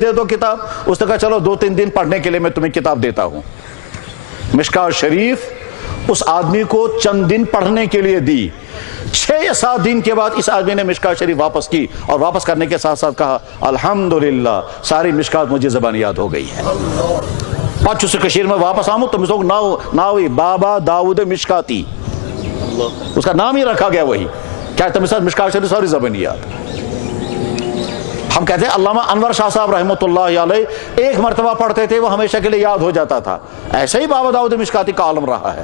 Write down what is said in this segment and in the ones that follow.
دے دو کتاب. اس نے کہا چلو 2-3 دن پڑھنے کے لیے میں تمہیں کتاب دیتا ہوں. مشکوٰۃ شریف اس آدمی کو چند دن پڑھنے کے لیے دی. 6 یا 7 دن کے بعد اس آدمی نے مشکوٰۃ شریف واپس کی, اور واپس کرنے کے ساتھ ساتھ کہا الحمدللہ ساری مشکوٰۃ مجھے زبان یاد ہو گئی ہے. پچھو سے کشیر میں واپس آمد تو مسلم ناوی بابا داؤد مشکاتی, اس کا نام ہی رکھا گیا وہی. کیا تم ساتھ مشکوٰۃ شریف ساری زبان یاد. ہم کہتے ہیں علامہ انور شاہ صاحب رحمۃ اللہ علیہ ایک مرتبہ پڑھتے تھے وہ ہمیشہ کے لیے یاد ہو جاتا تھا. ایسے ہی بابا داؤد مشکاتی کا عالم رہا ہے.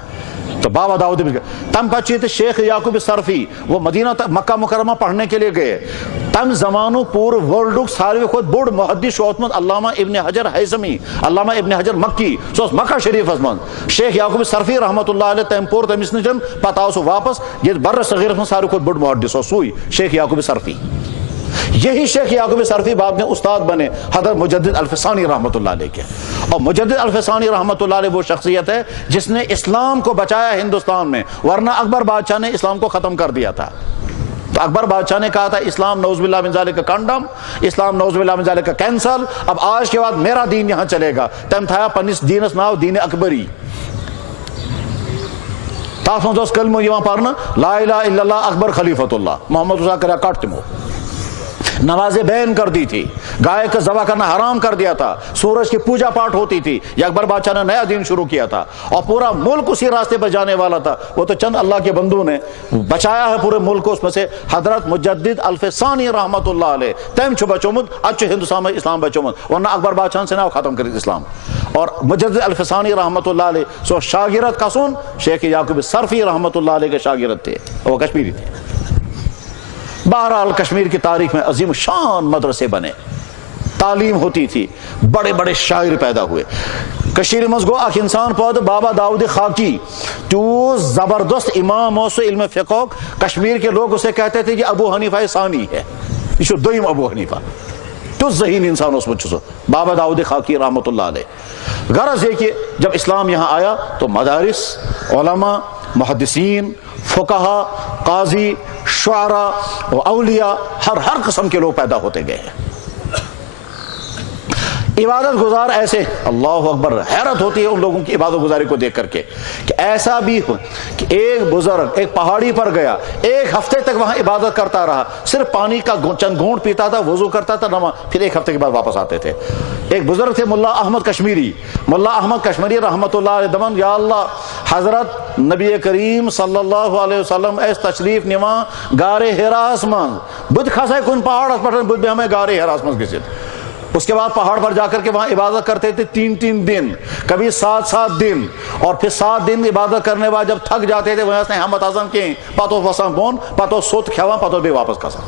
تو بابا داؤد تم پچی تھے شیخ یعقوب صرفی, وہ مدینہ مکہ مکرمہ پڑھنے کے لیے گئے. تم زمانو پور ورلڈ ساروی خود بوڑ محدث شوتمت علامہ ابن حجر حیثمی, علامہ ابن حجر مکی سو مکہ شریف من شیخ یعقوب صرفی رحمۃ اللہ علیہ تم پور تمس نشن پتہ آو سو واپس یہ بر صغیر من ساروی خود بوڑ محدث سوئی شیخ یعقوب صرفی. یہی شیخ یعقوب صرفی بعد میں استاد بنے حضرت مجدد الفسانی رحمۃ اللہ علیہ کے. اور مجدد الفسانی رحمۃ اللہ علیہ وہ شخصیت ہے جس نے اسلام کو بچایا ہندوستان میں, ورنہ اکبر بادشاہ نے اسلام کو ختم کر دیا تھا. تو اکبر بادشاہ نے کہا تھا اسلام نعوذ باللہ من ذالک کنڈم, اسلام نعوذ باللہ من ذالک کینسل, اب آج کے بعد میرا دین یہاں چلے گا. تم تھا پنس دینس ناو دین اکبری. تاث من کلمہ یہاں پڑھنا لا الہ الا اللہ اکبر خلیفۃ اللہ محمد رسول کرا کاٹ تمو. نمازیں بین کر دی تھی, گائے کا ذبح کرنا حرام کر دیا تھا, سورج کی پوجا پاٹ ہوتی تھی. یہ اکبر بادشاہ نے نیا دین شروع کیا تھا اور پورا ملک اسی راستے پر جانے والا تھا. وہ تو چند اللہ کے بندوں نے بچایا ہے پورے ملک کو. اس میں سے حضرت مجدد الفسانی رحمۃ اللہ علیہ تم چھ بچومت اچھے ہندوستان میں اسلام بچومت, ورنہ اکبر بادشاہ سے نہ ختم کر اسلام. اور مجدد الفسانی رحمۃ اللہ علیہ سو شاگرد کسون شیخ یعقوب صرفی رحمۃ اللہ علیہ کے شاگرد تھے, وہ کشمیری تھے. بہرحال کشمیر کی تاریخ میں عظیم شان مدرسے بنے, تعلیم ہوتی تھی, بڑے بڑے شاعر پیدا ہوئے. کشیر مز گو اخ انسان پود بابا داؤد خاکی تو زبردست امام و علم فقہ. کشمیر کے لوگ اسے کہتے تھے کہ ابو حنیفہ ثانی ہے, یہ دویم ابو حنیفہ. تو ذہین انسان اس میں چھو بابا داؤد خاکی رحمۃ اللہ علیہ. غرض یہ کہ جب اسلام یہاں آیا تو مدارس, علماء, محدثین, فقہا, قاضی, شعراء و اولیاء, ہر قسم کے لوگ پیدا ہوتے گئے ہیں. عبادت گزار ایسے, اللہ اکبر, حیرت ہوتی ہے ان لوگوں کی عبادت گزاری کو دیکھ کر کے کہ ایسا بھی ہو کہ ایک بزرگ ایک پہاڑی پر گیا, 1 ہفتے تک وہاں عبادت کرتا رہا, صرف پانی کا چند گھونٹ پیتا تھا, وضو کرتا تھا, نماز, پھر 1 ہفتے کے بعد واپس آتے تھے. ایک بزرگ تھے ملا احمد کشمیری, ملا احمد کشمیری رحمۃ اللہ علیہ دمن, یا اللہ حضرت نبی کریم صلی اللہ علیہ وسلم ایس تشریف نما گارے ہراس من بدھ خاصا کن پہاڑ پر بدھ میں ہمیں گارے ہراس من کسی. اس کے بعد پہاڑ پر جا کر کے وہاں عبادت کرتے تھے 3 دن, کبھی 7 دن, اور پھر 7 دن عبادت کرنے بعد جب تھک جاتے تھے وہاں سے ہمت اعظم کے پتو وسام بون پتو سوت کھوا پتو بھی واپس کھسا.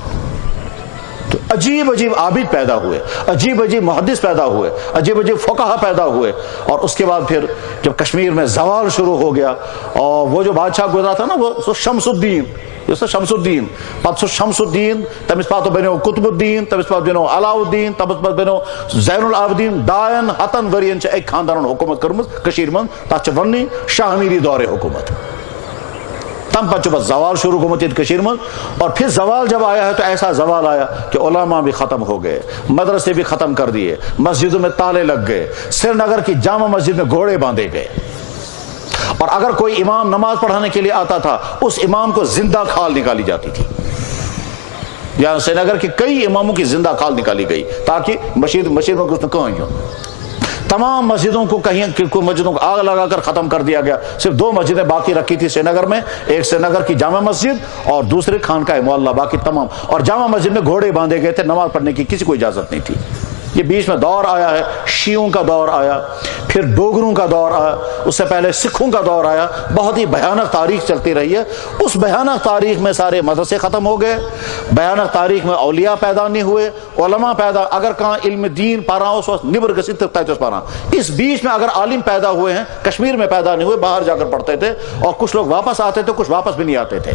تو عجیب عجیب عابد پیدا ہوئے, عجیب عجیب محدث پیدا ہوئے, عجیب عجیب فقہا پیدا ہوئے. اور اس کے بعد پھر جب کشمیر میں زوال شروع ہو گیا, اور وہ جو بادشاہ گزرا تھا نا وہ شمس الدین, شمس الدین پتہ شمس الدین, تمس پتہ بنو قطب الدین, تمس پتہ بنو علاء الدین, تمس پتہ بنو زین العابدین. 2 ورین ایک خاندان حکومت کرمت کشیر من, تات ونی شاہ میری دور حکومت. تم پچ بس زوال شروع گمت کشیر من. اور پھر زوال جب آیا ہے تو ایسا زوال آیا کہ علماء بھی ختم ہو گئے, مدرسے بھی ختم کر دیے, مسجدوں میں تالے لگ گئے, سری نگر کی جامع مسجد میں گھوڑے باندھے گئے. اور اگر کوئی امام نماز پڑھانے کے لیے آتا تھا اس امام کو زندہ کھال نکالی جاتی تھی. یہاں سری نگر کے کئی اماموں کی زندہ کھال نکالی گئی تاکہ مسجد میں کچھ نہ کہیں. تمام مسجدوں کو مسجدوں کو آگ لگا کر ختم کر دیا گیا. صرف 2 مسجدیں باقی رکھی تھی سری نگر میں, ایک سری نگر کی جامع مسجد اور دوسری خانقاہ معلیٰ, باقی تمام. اور جامع مسجد میں گھوڑے باندھے گئے تھے, نماز پڑھنے کی کسی کو اجازت نہیں تھی. یہ بیچ میں دور آیا ہے, شیعوں کا دور آیا, پھر ڈوگروں کا دور آیا, اس سے پہلے سکھوں کا دور آیا. بہت ہی بھیانک تاریخ چلتی رہی ہے. اس بھیانک تاریخ میں سارے مدرسے ختم ہو گئے, بھیانک تاریخ میں اولیاء پیدا نہیں ہوئے, علماء پیدا, اگر کہاں علم دین پارا اس وقت نبر گسی ترتائی پارا. اس بیچ میں اگر عالم پیدا ہوئے ہیں کشمیر میں پیدا نہیں ہوئے, باہر جا کر پڑھتے تھے, اور کچھ لوگ واپس آتے تھے, کچھ واپس بھی نہیں آتے تھے.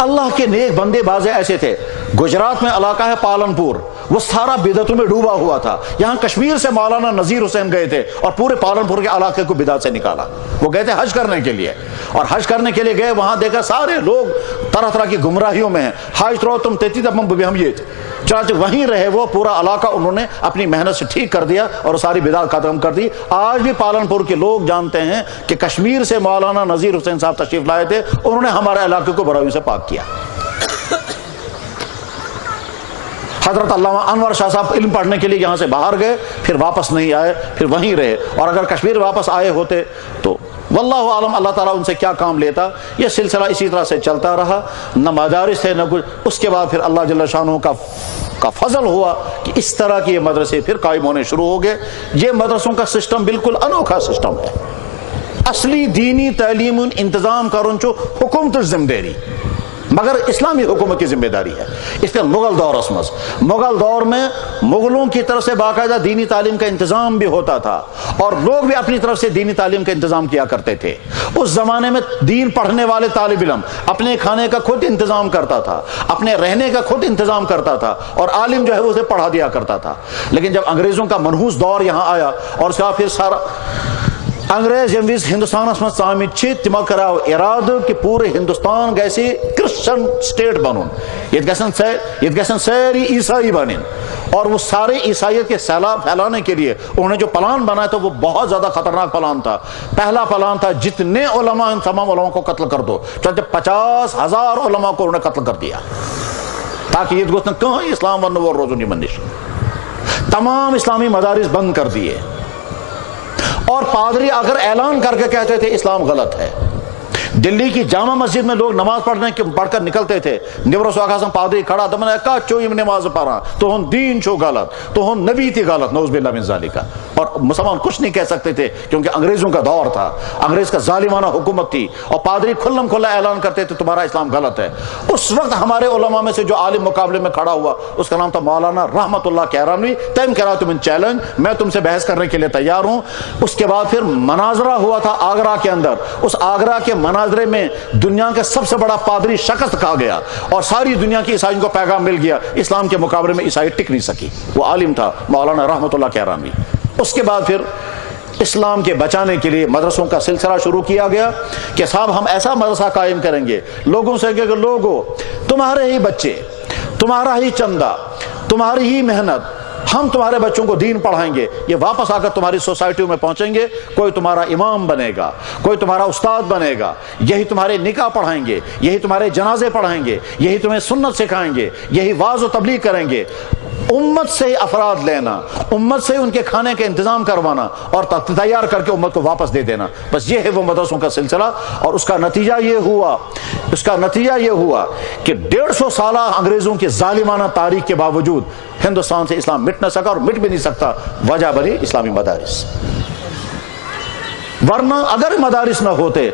اللہ کے نیک بندے بازے ایسے تھے. گجرات میں علاقہ ہے پالنپور, وہ سارا بدعتوں میں ڈوبا ہوا تھا. یہاں کشمیر سے مولانا نذیر حسین گئے تھے اور پورے پالنپور کے علاقے کو بدعت سے نکالا. وہ گئے تھے حج کرنے کے لیے, اور حج کرنے کے لیے گئے, وہاں دیکھا سارے لوگ طرح طرح کی گمراہیوں میں ہیں. حج تو تم تیتی تب ہم یہ تھے چنانچہ وہیں رہے وہ پورا علاقہ انہوں نے اپنی محنت سے ٹھیک کر دیا اور ساری بدعت ختم کر دی. آج بھی پالن پور کے لوگ جانتے ہیں کہ کشمیر سے مولانا نذیر حسین صاحب تشریف لائے تھے, انہوں نے ہمارے علاقے کو برائیوں سے پاک کیا. حضرت علامہ انور شاہ صاحب علم پڑھنے کے لیے یہاں سے باہر گئے, پھر واپس نہیں آئے, پھر وہیں رہے, اور اگر کشمیر واپس آئے ہوتے تو واللہ عالم اللہ تعالیٰ ان سے کیا کام لیتا. یہ سلسلہ اسی طرح سے چلتا رہا, نہ مدارس تھے نہ کچھ. اس کے بعد پھر اللہ جل شانہ کا فضل ہوا کہ اس طرح کے یہ مدرسے پھر قائم ہونے شروع ہو گئے. یہ مدرسوں کا سسٹم بالکل انوکھا سسٹم ہے. اصلی دینی تعلیم انتظام کرن چو حکومت ذمہ داری, مگر اسلامی حکومت کی ذمہ داری ہے. اس لیے مغل دور میں مغلوں کی طرف سے باقاعدہ دینی تعلیم کا انتظام بھی ہوتا تھا, اور لوگ بھی اپنی طرف سے دینی تعلیم کا انتظام کیا کرتے تھے. اس زمانے میں دین پڑھنے والے طالب علم اپنے کھانے کا خود انتظام کرتا تھا, اپنے رہنے کا خود انتظام کرتا تھا, اور عالم جو ہے اسے پڑھا دیا کرتا تھا. لیکن جب انگریزوں کا منحوس دور یہاں آیا, اور اس کا پھر سارا انگریز یموز ہندوستانس مز آمت تمو کراو ارادہ کہ پورے ہندوستان گژھِ کرسچن سٹیٹ بنن, یہ گژھن ساری عیسائی بنن. اور وہ سارے عیسائیت کے سیلاب پھیلانے کے لیے انہوں نے جو پلان بنایا تھا وہ بہت زیادہ خطرناک پلان تھا. پہلا پلان تھا جتنے علماء ان تمام علماء کو قتل کر دو. چونکہ 50,000 علماء کو انہوں نے قتل کر دیا تاکہ یہ گوشت کہیں اسلام ون وہ روزو نہیں منش. تمام اسلامی مدارس بند کر دیے, اور پادری اگر اعلان کر کے کہتے تھے اسلام غلط ہے. دلی کی جامع مسجد میں لوگ نماز پڑھ کر نکلتے تھے, نبرس واقع پادری کھڑا تو میں نے کہا چوئم نماز پڑھا تو ہن دین چھو غلط, تو ہن نبی تھی غلط, نعوذ باللہ من ذالک. اور مسلمان کچھ نہیں کہہ سکتے تھے کیونکہ انگریزوں کا دور تھا, انگریز کا ظالمانہ حکومت تھی, اور پادری کھلم کھلا اعلان کرتے تھے تمہارا اسلام غلط ہے. اس وقت ہمارے علماء میں سے جو عالم مقابلے میں کھڑا ہوا اس کا نام تھا مولانا رحمت اللہ کیرانوی. تم کرا تم چیلنج, میں تم سے بحث کرنے کے لیے تیار ہوں. اس کے بعد پھر مناظرہ ہوا تھا آگرہ کے اندر. اس آگرہ کے مناظرے میں دنیا کا سب سے بڑا پادری شکست کھا گیا, اور ساری دنیا کی عیسائیوں کو پیغام مل گیا. اسلام کے مقابلے میں عیسائی ٹک نہیں سکی. وہ عالم تھا مولانا رحمت اللہ کیرانوی. اس کے بعد پھر اسلام کے بچانے کے لیے مدرسوں کا سلسلہ شروع کیا گیا کہ صاحب ہم ایسا مدرسہ قائم کریں گے, لوگوں سے کہ لوگوں تمہارے ہی بچے, تمہارا ہی چندہ, تمہاری ہی محنت, ہم تمہارے بچوں کو دین پڑھائیں گے. یہ واپس آ کر تمہاری سوسائٹیوں میں پہنچیں گے, کوئی تمہارا امام بنے گا, کوئی تمہارا استاد بنے گا, یہی تمہارے نکاح پڑھائیں گے, یہی تمہارے جنازے پڑھائیں گے, یہی تمہیں سنت سکھائیں گے, یہی واعظ و تبلیغ کریں گے. امت سے ہی افراد لینا, امت سے ان کے کھانے کا انتظام کروانا, اور تیار کر کے امت کو واپس دے دینا. بس یہ ہے وہ مدرسوں کا سلسلہ. اور اس کا نتیجہ یہ ہوا کہ 150 سالہ انگریزوں کی ظالمانہ تاریخ کے باوجود ہندوستان سے اسلام مٹ نہ سکا, اور مٹ بھی نہیں سکتا. وجہ بنی اسلامی مدارس. ورنہ اگر مدارس نہ ہوتے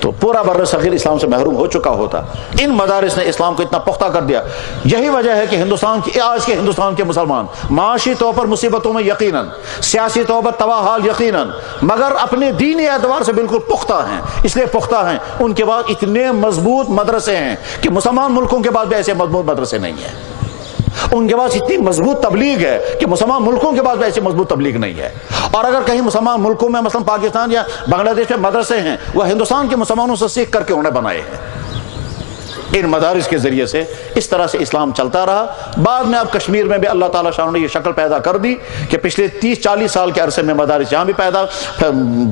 تو پورا بر صغیر اسلام سے محروم ہو چکا ہوتا. ان مدارس نے اسلام کو اتنا پختہ کر دیا. یہی وجہ ہے کہ آج کے ہندوستان کے مسلمان معاشی طور پر مصیبتوں میں یقیناً, سیاسی طور پر تباہ حال یقیناً, مگر اپنے دینی اعتبار سے بالکل پختہ ہیں. اس لیے پختہ ہیں ان کے بعد اتنے مضبوط مدرسے ہیں کہ مسلمان ملکوں کے بعد بھی ایسے مضبوط مدرسے نہیں ہیں. ان کے پاس اتنی مضبوط تبلیغ ہے کہ مسلمان ملکوں کے پاس ایسی مضبوط تبلیغ نہیں ہے. اور اگر کہیں مسلمان ملکوں میں مثلا پاکستان یا بنگلہ دیش میں مدرسے ہیں, وہ ہندوستان کے مسلمانوں سے سیکھ کر کے انہیں بنائے ہیں. ان مدارس کے ذریعے سے اس طرح سے اسلام چلتا رہا. بعد میں اب کشمیر میں بھی اللہ تعالیٰ شاہ نے یہ شکل پیدا کر دی کہ پچھلے 30-40 سال کے عرصے میں مدارس یہاں بھی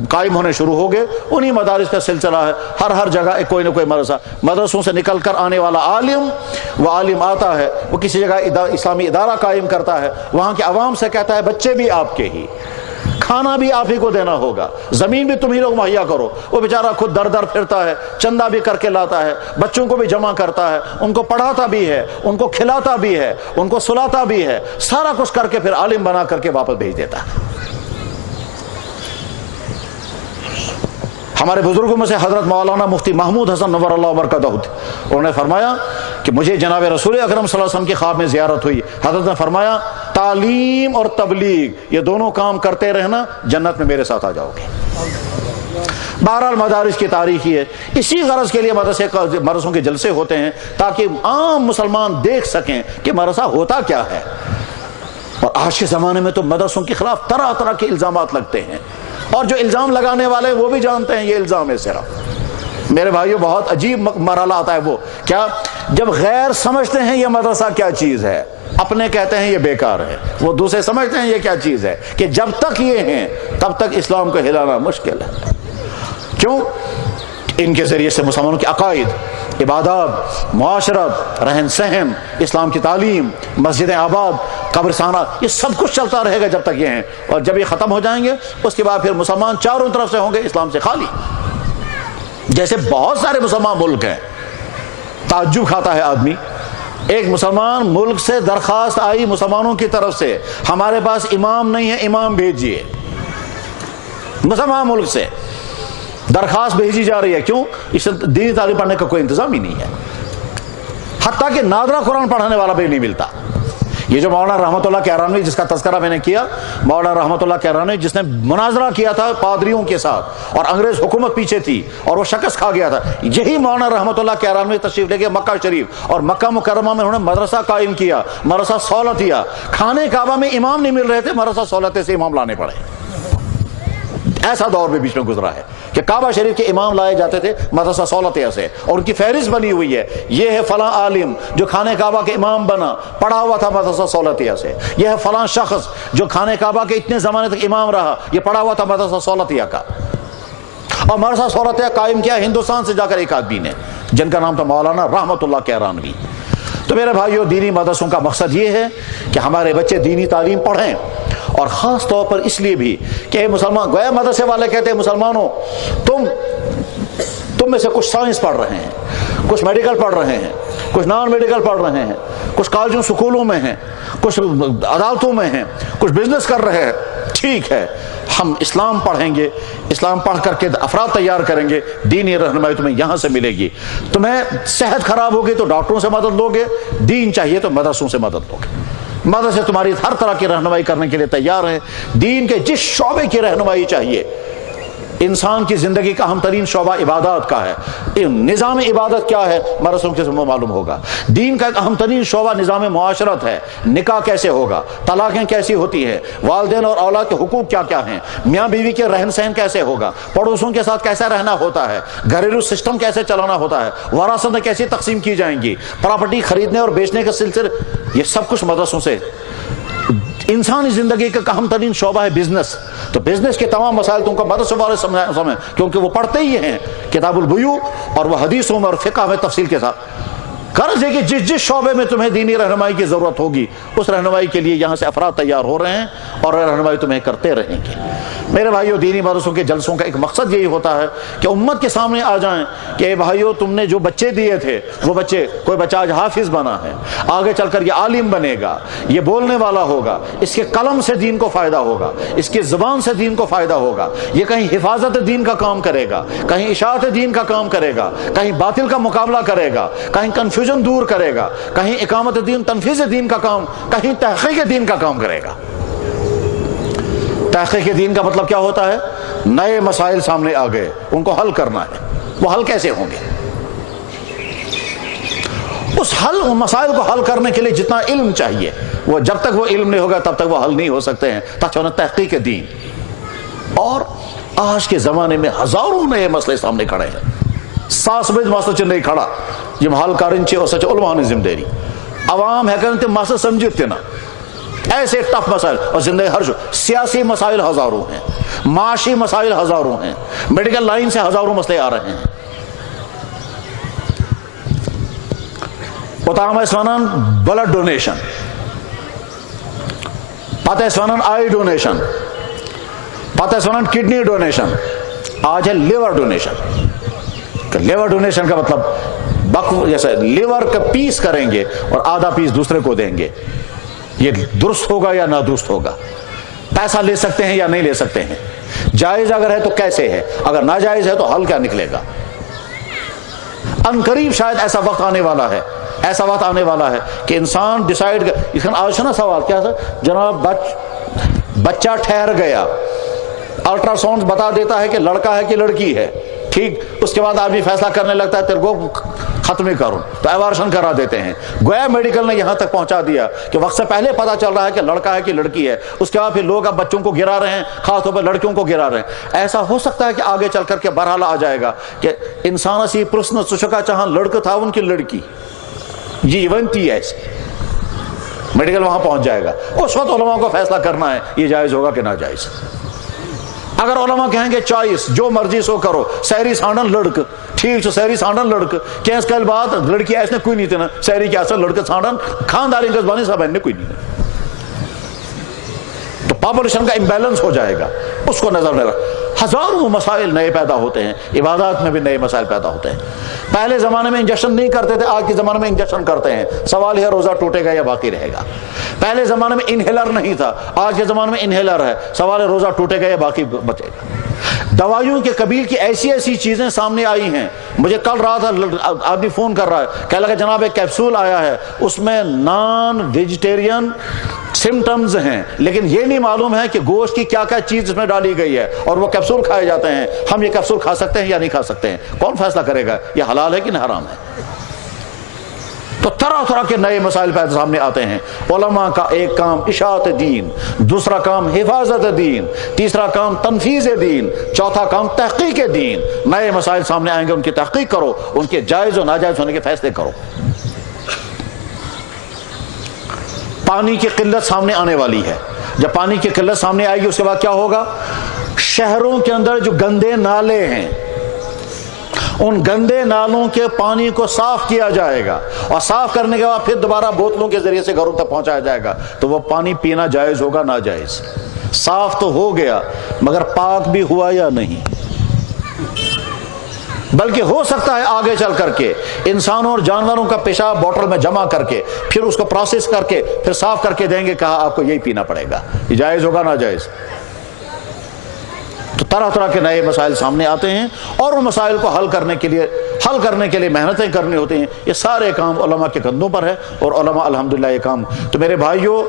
قائم ہونے شروع ہو گئے. انہی مدارس کا سلسلہ ہے. ہر جگہ کوئی نہ کوئی مدرسہ. مدرسوں سے نکل کر آنے والا عالم, وہ عالم آتا ہے, وہ کسی جگہ اسلامی ادارہ قائم کرتا ہے, وہاں کے عوام سے کہتا ہے بچے بھی آپ کے ہی, کھانا بھی آپ ہی کو دینا ہوگا, زمین بھی تم ہی لوگ مہیا کرو. وہ بیچارہ خود در در پھرتا ہے, چندہ بھی کر کے لاتا ہے, بچوں کو بھی جمع کرتا ہے, ان کو پڑھاتا بھی ہے, ان کو کھلاتا بھی ہے, ان کو سلاتا بھی ہے, سارا کچھ کر کے پھر عالم بنا کر کے واپس بھیج دیتا ہے. ہمارے بزرگوں میں سے حضرت مولانا مفتی محمود حسن نور اللہ وبرکاتہ, انہوں نے فرمایا کہ مجھے جناب رسول اکرم صلی اللہ علیہ وسلم کی خواب میں زیارت ہوئی. حضرت نے فرمایا تعلیم اور تبلیغ یہ دونوں کام کرتے رہنا, جنت میں میرے ساتھ آ جاؤ گے. بہرحال مدارس کی تاریخ یہ ہے. اسی غرض کے لیے مدرسوں کے جلسے ہوتے ہیں تاکہ عام مسلمان دیکھ سکیں کہ مدرسہ ہوتا کیا ہے. اور آج کے زمانے میں تو مدرسوں کے خلاف طرح طرح کے الزامات لگتے ہیں, اور جو الزام لگانے والے وہ بھی جانتے ہیں یہ الزام ہے صرف. میرے بھائیو بہت عجیب مرحلہ آتا ہے وہ کیا, جب غیر سمجھتے ہیں یہ مدرسہ کیا چیز ہے, اپنے کہتے ہیں یہ بیکار ہے، وہ دوسرے سمجھتے ہیں یہ کیا چیز ہے، کہ جب تک یہ ہیں تب تک اسلام کو ہلانا مشکل ہے۔ کیوں؟ ان کے ذریعے سے مسلمانوں کے عقائد، عبادات، معاشرت، رہن سہن، اسلام کی تعلیم، مسجدیں آباد، قبرستانات، یہ سب کچھ چلتا رہے گا جب تک یہ ہیں، اور جب یہ ختم ہو جائیں گے اس کے بعد پھر مسلمان چاروں طرف سے ہوں گے اسلام سے خالی۔ جیسے بہت سارے مسلمان ملک ہیں، تعجب کھاتا ہے آدمی، ایک مسلمان ملک سے درخواست آئی مسلمانوں کی طرف سے، ہمارے پاس امام نہیں ہے، امام بھیجیے۔ مسلمان ملک سے درخواست بھیجی جا رہی ہے، کیوں؟ اس سے دینی تعلیم پڑھنے کا کوئی انتظام ہی نہیں ہے، حتیٰ کہ نادرہ قرآن پڑھانے والا بھی نہیں ملتا۔ یہ جو مولانا رحمت اللہ کیرانوی جس کا تذکرہ میں نے کیا، مولانا رحمت اللہ کیرانوی جس نے مناظرہ کیا تھا پادریوں کے ساتھ اور انگریز حکومت پیچھے تھی اور وہ شکست کھا گیا تھا، یہی مولانا رحمت اللہ کیرانوی تشریف لے کے مکہ شریف اور مکہ مکرمہ میں انہوں نے مدرسہ قائم کیا، مدرسہ سہولتیہ۔ خانے کعبہ میں امام نہیں مل رہے تھے، مدرسہ سہولتیہ سے امام لانے پڑے۔ ایسا دور بھی بیچ میں گزرا ہے کہ کعبہ شریف کے امام لائے جاتے تھے مدرسہ سہولتیہ سے، اور ان کی فہرست بنی ہوئی ہے، یہ ہے فلاں عالم جو خانہ کعبہ کے امام بنا، پڑھا ہوا تھا مدرسہ سہولتیہ سے، یہ ہے فلاں شخص جو خانہ کعبہ کے اتنے زمانے تک امام رہا، یہ پڑھا ہوا تھا مدرسہ سہولتیہ کا۔ اور مدرسہ سہولتیہ قائم کیا ہندوستان سے جا کر ایک آدمی نے، جن کا نام تھا مولانا رحمت اللہ کیرانوی۔ تو میرے بھائیو، دینی مدرسوں کا مقصد یہ ہے کہ ہمارے بچے دینی تعلیم پڑھیں، اور خاص طور پر اس لیے بھی کہ مسلمان، گویا مدرسے والے کہتے ہیں مسلمانوں تم میں سے کچھ سائنس پڑھ رہے ہیں، کچھ میڈیکل پڑھ رہے ہیں، کچھ نان میڈیکل پڑھ رہے ہیں، کچھ کالجوں سکولوں میں ہیں، کچھ عدالتوں میں ہیں، کچھ بزنس کر رہے ہیں، ٹھیک ہے، ہم اسلام پڑھیں گے، اسلام پڑھ کر کے افراد تیار کریں گے، دینی رہنمائی تمہیں یہاں سے ملے گی۔ تمہیں صحت خراب ہوگی تو ڈاکٹروں سے مدد لوگے، دین چاہیے تو مدرسوں سے مدد لوگے۔ مدرسے تمہاری ہر طرح کی رہنمائی کرنے کے لیے تیار ہیں، دین کے جس شعبے کی رہنمائی چاہیے۔ انسان کی زندگی کا اہم ترین شعبہ عبادات کا ہے، نظام عبادت کیا ہے مدرسوں کے ذمہ معلوم ہوگا۔ دین کا ایک اہم ترین شعبہ نظام معاشرت ہے، نکاح کیسے ہوگا، طلاقیں کیسی ہوتی ہیں، والدین اور اولاد کے حقوق کیا کیا ہیں، میاں بیوی کے رہن سہن کیسے ہوگا، پڑوسوں کے ساتھ کیسے رہنا ہوتا ہے، گھریلو سسٹم کیسے چلانا ہوتا ہے، وراثتیں کیسی تقسیم کی جائیں گی، پراپرٹی خریدنے اور بیچنے کا سلسلہ، یہ سب کچھ مدرسوں سے۔ انسانی زندگی کا اہم ترین شعبہ ہے بزنس، تو بزنس کے تمام مسائل تم کو مدرسے والے سمجھیں، کیونکہ وہ پڑھتے ہی ہیں کتاب البیوع، اور وہ حدیثوں میں اور فقہ میں تفصیل کے ساتھ۔ غرض ہے کہ جس شعبے میں تمہیں دینی رہنمائی کی ضرورت ہوگی، اس رہنمائی کے لیے یہاں سے افراد تیار ہو رہے ہیں اور رہنمائی تمہیں کرتے رہیں گے۔ میرے بھائیو، دینی مدرسوں کے جلسوں کا ایک مقصد یہی ہوتا ہے کہ امت کے سامنے آ جائیں کہ بھائیو، تم نے جو بچے دیے تھے، وہ بچے، کوئی بچہ آج حافظ بنا ہے، آگے چل کر یہ عالم بنے گا، یہ بولنے والا ہوگا، اس کے قلم سے دین کو فائدہ ہوگا، اس کی زبان سے دین کو فائدہ ہوگا، یہ کہیں حفاظت دین کا کام کرے گا، کہیں اشاعت دین کا کام کرے گا، کہیں باطل کا مقابلہ کرے گا، کہیں کنفیوژن دور کرے گا، کہیں اقامت دین، تنفیذ دین کا کام، کہیں تحقیق دین کا کام کرے گا۔ تحقیق دین کا مطلب کیا ہوتا ہے؟ نئے مسائل سامنے آ گئے، ان کو حل کرنا ہے، وہ حل کیسے ہوں گے؟ ان مسائل کو حل کرنے کے لیے جتنا علم چاہیے، وہ جب تک وہ علم نہیں ہوگا تب تک وہ حل نہیں ہو سکتے ہیں، تاکہ انہیں تحقیق دین۔ اور آج کے زمانے میں ہزاروں نئے مسئلے سامنے کھڑے ہیں، ساس بج مسئلہ نہیں کھڑا جب حل کرنچے اور سچ علماء نے ذمہ داری عوام ہے کرتے مسئلہ سمجھتے نا، ایسے ٹف مسائل، اور زندگی ہر سیاسی مسائل ہزاروں ہیں، معاشی مسائل ہزاروں ہیں، میڈیکل لائن سے ہزاروں مسئلے آ رہے ہیں۔ اتام اسوانان بلڈ ڈونیشن، پتہ اسوانان آئی ڈونیشن، پتہ اسوانان کڈنی ڈونیشن، آج ہے لیور ڈونیشن۔ لیور ڈونیشن کا مطلب جیسے لیور کا پیس کریں گے اور آدھا پیس دوسرے کو دیں گے، یہ درست ہوگا یا نادرست ہوگا؟ پیسہ لے سکتے ہیں یا نہیں لے سکتے ہیں؟ جائز اگر ہے تو کیسے ہے؟ اگر ناجائز ہے تو حل کیا نکلے گا؟ ان قریب شاید ایسا وقت آنے والا ہے، ایسا وقت آنے والا ہے کہ انسان ڈیسائیڈ، اس کا آج نا سوال کیا سر جناب، بچہ ٹھہر گیا، الٹرا ساؤنڈ بتا دیتا ہے کہ لڑکا ہے کہ لڑکی ہے، ٹھیک، اس کے بعد آدمی فیصلہ کرنے لگتا ہے تیرے کو ختم ہی کروں، تو ایوارشن کرا دیتے ہیں۔ گویا میڈیکل نے یہاں تک پہنچا دیا کہ وقت سے پہلے پتا چل رہا ہے کہ لڑکا ہے کہ لڑکی ہے، اس کے بعد پھر لوگ اب بچوں کو گرا رہے ہیں، خاص طور پر لڑکیوں کو گرا رہے ہیں۔ ایسا ہو سکتا ہے کہ آگے چل کر کے برحال آ جائے گا کہ انسان اسی پرسن چکا چاہاں لڑکا تھا ان کی لڑکی، جی ونتی ایسی میڈیکل وہاں پہنچ جائے گا، اس وقت علماء کو فیصلہ کرنا ہے یہ جائز ہوگا کہ ناجائز۔ اگر علماء کہیں گے چوائس جو مرضی سو کرو، سہری سانڈن لڑک ٹھیک چھو، سہری سانڈن لڑک کیس کل بات لڑکی ایسے کوئی نہیں تھی نا، سہری کیا سا لڑکے سانڈن خانداری قصبانی سب نے کوئی نہیں، تو پاپولیشن کا امبیلنس ہو جائے گا، اس کو نظر میں رکھ۔ ہزاروں مسائل نئے پیدا ہوتے ہیں، عبادات میں بھی نئے مسائل پیدا ہوتے ہیں۔ پہلے زمانے میں انجیکشن نہیں کرتے تھے، آج کے زمانے میں انجیکشن کرتے ہیں، سوال ہے روزہ ٹوٹے گا یا باقی رہے گا۔ پہلے زمانے میں انہیلر نہیں تھا، آج کے زمانے میں انہیلر ہے، سوال ہے روزہ ٹوٹے گا یا باقی بچے گا۔ دوائیوں کے قبیل کی ایسی ایسی چیزیں سامنے آئی ہیں، مجھے کل رات آدمی فون کر رہا ہے، کہہ لگا جناب ایک کیپسول آیا ہے اس میں نان ویجیٹیرین سمٹمز ہیں، لیکن یہ نہیں معلوم ہے کہ گوشت کی کیا کیا چیز اس میں ڈالی گئی ہے، اور وہ کیپسول کھائے جاتے ہیں۔ ہم یہ کیپسول کھا سکتے ہیں یا نہیں کھا سکتے ہیں؟ کون فیصلہ کرے گا یہ حلال ہے کہ نہ حرام ہے؟ تو طرح طرح کے نئے مسائل پیدا سامنے آتے ہیں۔ علماء کا ایک کام اشاعت دین، دوسرا کام حفاظت دین، تیسرا کام تنفیذ دین، چوتھا کام تحقیق دین۔ نئے مسائل سامنے آئیں گے، ان کی تحقیق کرو، ان کے جائز و ناجائز ہونے کے فیصلے کرو۔ پانی کی قلت سامنے آنے والی ہے، جب پانی کی قلت سامنے آئے گی اس کے بعد کیا ہوگا؟ شہروں کے اندر جو گندے نالے ہیں، ان گندے نالوں کے پانی کو صاف کیا جائے گا، اور صاف کرنے کے بعد پھر دوبارہ بوتلوں کے ذریعے سے گھروں تک پہنچایا جائے گا، تو وہ پانی پینا جائز ہوگا ناجائز؟ صاف تو ہو گیا مگر پاک بھی ہوا یا نہیں؟ بلکہ ہو سکتا ہے آگے چل کر کے انسانوں اور جانوروں کا پیشاب بوتل میں جمع کر کے پھر اس کو پروسیس کر کے پھر صاف کر کے دیں گے، کہا آپ کو یہی پینا پڑے گا، یہ جائز ہوگا ناجائز؟ تو طرح طرح کے نئے مسائل سامنے آتے ہیں، اور ان مسائل کو حل کرنے کے لیے محنتیں کرنی ہوتی ہیں۔ یہ سارے کام علماء کے کندھوں پر ہے، اور علماء الحمدللہ یہ کام۔ تو میرے بھائیوں،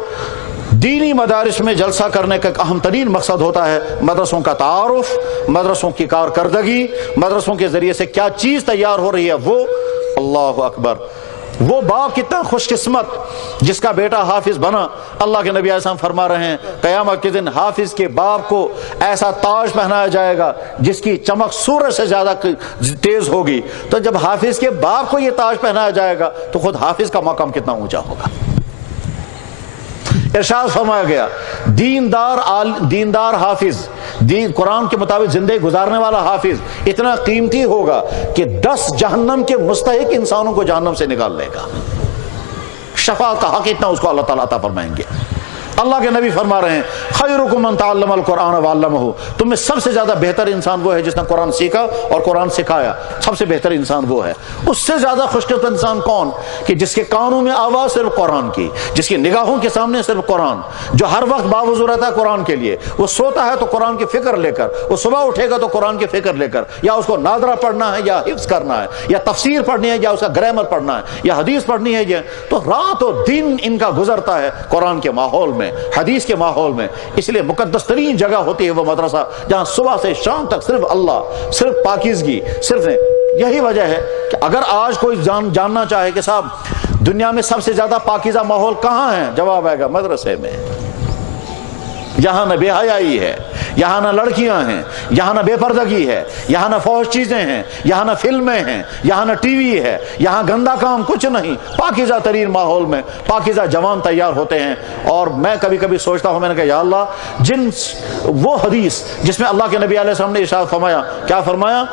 دینی مدارس میں جلسہ کرنے کا ایک اہم ترین مقصد ہوتا ہے مدرسوں کا تعارف، مدرسوں کی کارکردگی، مدرسوں کے ذریعے سے کیا چیز تیار ہو رہی ہے وہ۔ اللہ اکبر! وہ باپ کتنا خوش قسمت جس کا بیٹا حافظ بنا۔ اللہ کے نبی علیہ السلام فرما رہے ہیں قیامت کے دن حافظ کے باپ کو ایسا تاج پہنایا جائے گا جس کی چمک سورج سے زیادہ تیز ہوگی۔ تو جب حافظ کے باپ کو یہ تاج پہنایا جائے گا تو خود حافظ کا مقام کتنا اونچا ہوگا۔ ارشاد فرمایا گیا دیندار حافظ، قرآن کے مطابق زندگی گزارنے والا حافظ اتنا قیمتی ہوگا کہ 10 جہنم کے مستحق انسانوں کو جہنم سے نکال لے گا۔ شفاعت کا حق اتنا اس کو اللہ تعالیٰ عطا فرمائیں گے۔ اللہ کے نبی فرما رہے ہیں خیرکم من تعلم القرآن وعلمہ، تم میں سب سے زیادہ بہتر انسان وہ ہے جس نے قرآن سیکھا اور قرآن سکھایا، سب سے بہتر انسان وہ ہے۔ اس سے زیادہ خوش قسمت انسان کون؟ کہ جس کے کانوں میں آواز صرف قرآن کی، جس کی نگاہوں کے سامنے صرف قرآن، جو ہر وقت باوضو رہتا ہے قرآن کے لیے، وہ سوتا ہے تو قرآن کی فکر لے کر، وہ صبح اٹھے گا تو قرآن کی فکر لے کر، یا اس کو نادرہ پڑھنا ہے یا حفظ کرنا ہے یا تفسیر پڑھنی ہے یا اس کا گرامر پڑھنا ہے یا حدیث پڑھنی ہے، تو رات و دن ان کا گزرتا ہے قرآن کے ماحول میں، حدیث کے ماحول میں۔ اس لیے مقدس ترین جگہ ہوتی ہے وہ مدرسہ جہاں صبح سے شام تک صرف اللہ، صرف پاکیزگی، صرف۔ یہی وجہ ہے کہ اگر آج کوئی جاننا چاہے کہ صاحب دنیا میں سب سے زیادہ پاکیزہ ماحول کہاں ہے، جواب آئے گا مدرسے میں۔ یہاں نہ بے حیائی ہے، یہاں نہ لڑکیاں ہیں، یہاں نہ بے پردگی ہے، یہاں نہ فحش چیزیں ہیں، یہاں نہ فلمیں ہیں، یہاں نہ ٹی وی ہے، یہاں گندا کام کچھ نہیں۔ پاکیزہ ترین ماحول میں پاکیزہ جوان تیار ہوتے ہیں۔ اور میں کبھی کبھی سوچتا ہوں، میں نے کہا یا اللہ، وہ حدیث جس میں اللہ کے نبی علیہ السلام نے ارشاد فرمایا، کیا فرمایا؟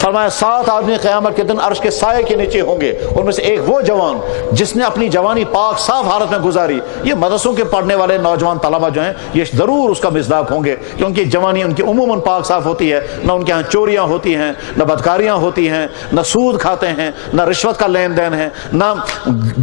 فرمایا 7 آدمی قیامت کے دن عرش کے سائے کے نیچے ہوں گے، ان میں سے ایک وہ جوان جس نے اپنی جوانی پاک صاف حالت میں گزاری۔ یہ مدرسوں کے پڑھنے والے نوجوان طلبہ جو ہیں یہ ضرور اس کا مصداق ہوں گے، کیونکہ جوانی ان کی عموماً پاک صاف ہوتی ہے، نہ ان کے ہاں چوریاں ہوتی ہیں، نہ بدکاریاں ہوتی ہیں، نہ سود کھاتے ہیں، نہ رشوت کا لین دین ہے، نہ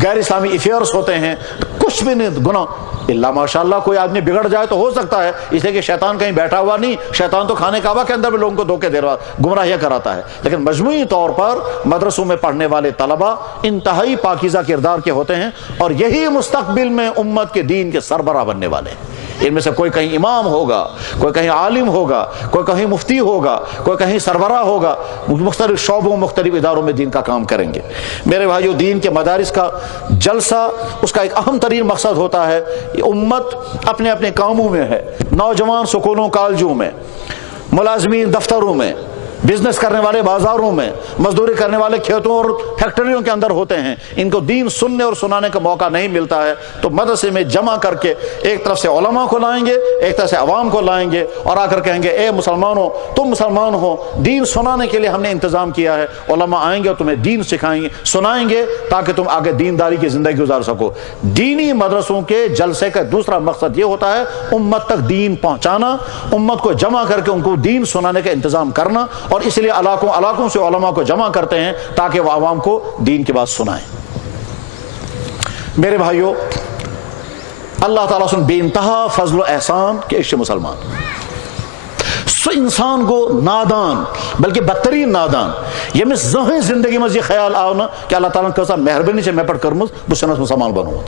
غیر اسلامی افیئرس ہوتے ہیں، کچھ بھی نہیں گناہ۔ اللہ ماشاءاللہ کوئی آدمی بگڑ جائے تو ہو سکتا ہے، اس لیے کہ شیطان کہیں بیٹھا ہوا نہیں، شیطان تو خانے کعبہ کے اندر بھی لوگوں کو دھوکے دے رہا، گمراہیاں کراتا ہے، لیکن مجموعی طور پر مدرسوں میں پڑھنے والے طلبہ انتہائی پاکیزہ کردار کے ہوتے ہیں، اور یہی مستقبل میں امت کے دین کے سربراہ بننے والے ہیں۔ ان میں سے کوئی کہیں امام ہوگا، کوئی کہیں عالم ہوگا، کوئی کہیں مفتی ہوگا، کوئی کہیں سربراہ ہوگا، مختلف شعبوں مختلف اداروں میں دین کا کام کریں گے۔ میرے بھائیو، دین کے مدارس کا جلسہ اس کا ایک اہم ترین مقصد ہوتا ہے، امت اپنے اپنے کاموں میں ہے، نوجوان سکولوں کالجوں میں، ملازمین دفتروں میں، بزنس کرنے والے بازاروں میں، مزدوری کرنے والے کھیتوں اور فیکٹریوں کے اندر ہوتے ہیں، ان کو دین سننے اور سنانے کا موقع نہیں ملتا ہے، تو مدرسے میں جمع کر کے ایک طرف سے علماء کو لائیں گے، ایک طرف سے عوام کو لائیں گے، اور آ کر کہیں گے اے مسلمانوں، تم مسلمان ہو، دین سنانے کے لیے ہم نے انتظام کیا ہے، علماء آئیں گے اور تمہیں دین سکھائیں گے، سنائیں گے، تاکہ تم آگے دینداری کی زندگی گزار سکو۔ دینی مدرسوں کے جلسے کا دوسرا مقصد یہ ہوتا ہے امت تک دین پہنچانا، امت کو جمع کر کے ان کو دین سنانے کا انتظام کرنا، اور اس لیے علاقوں سے علماء کو جمع کرتے ہیں تاکہ وہ عوام کو دین کی بات سنائیں۔ میرے بھائیوں، اللہ تعالیٰ سن بے انتہا فضل و احسان کہ عشق مسلمان سو انسان کو نادان بلکہ بدترین نادان یمس زہیں زندگی مز یہ خیال آو نا کہ اللہ تعالیٰ کیسا مہربانی سے میں پر کرمز بس مسلمان بنو۔